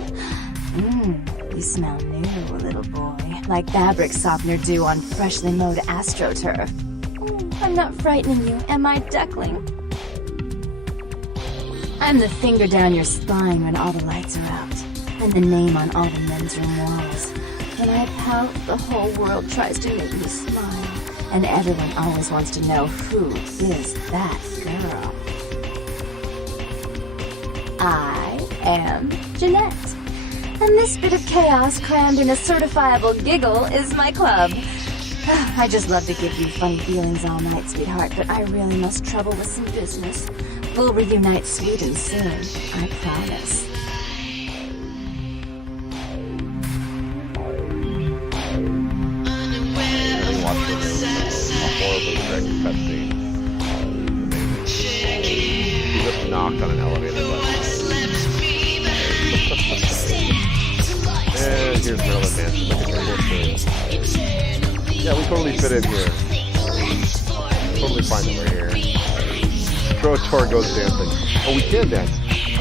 You smell new, little boy. Like fabric softener dew on freshly mowed astroturf. I'm not frightening you, am I, duckling? I'm the finger down your spine when all the lights are out, and the name on all the men's room walls. When I pout, the whole world tries to make me smile, and everyone always wants to know who is that girl. I am Jeanette, and this bit of chaos crammed in a certifiable giggle is my club. I just love to give you funny feelings all night, sweetheart, but I really must trouble with some business. We'll reunite sweet and soon, I promise. Horribly tricked cutscene. You just knocked on an elevator button. And here's Maryland Mansion. Look at this. Yeah, we totally fit in here. Totally fine that we're here. Crotor goes dancing. Oh, we can dance. I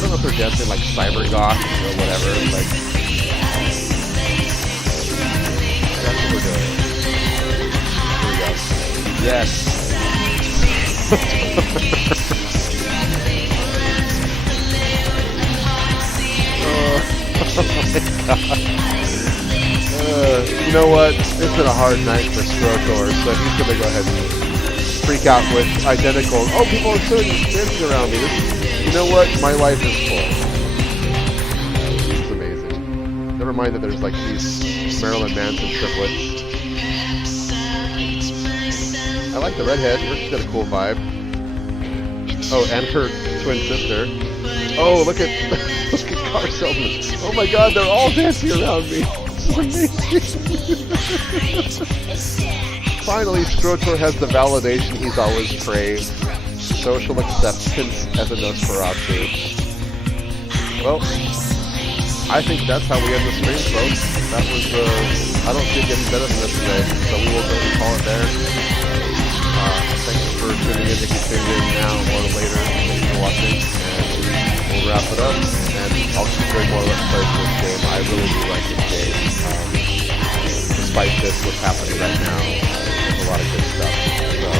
don't know if they're dancing like cyber goth or whatever. Like, that's what we're doing. Yes. Oh my god. You know what? It's been a hard night for Skrotor, so he's gonna go ahead and freak out with identical. Oh, people are still dancing around me. You know what? My life is full. This is amazing. Never mind that there's like these Marilyn Manson triplets. I like the redhead. She's got a cool vibe. Oh, and her twin sister. Oh, look at car salesman. Oh my god, they're all dancing around me. This is amazing. Finally, Skrotor has the validation he's always craved. Social acceptance as a Nosferatu. Well, I think that's how we end the stream, folks. That was, I don't see it getting better than this today, so we will go and call it there. Thanks for tuning in if you tuned in now or later. Thanks for watching, and we'll wrap it up. And I'll keep doing more Let's Plays for this game. I really do like this game. Despite this, what's happening right now, there's a lot of good stuff. So,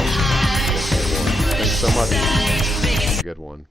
we'll see more. Thanks so much. Have a good one.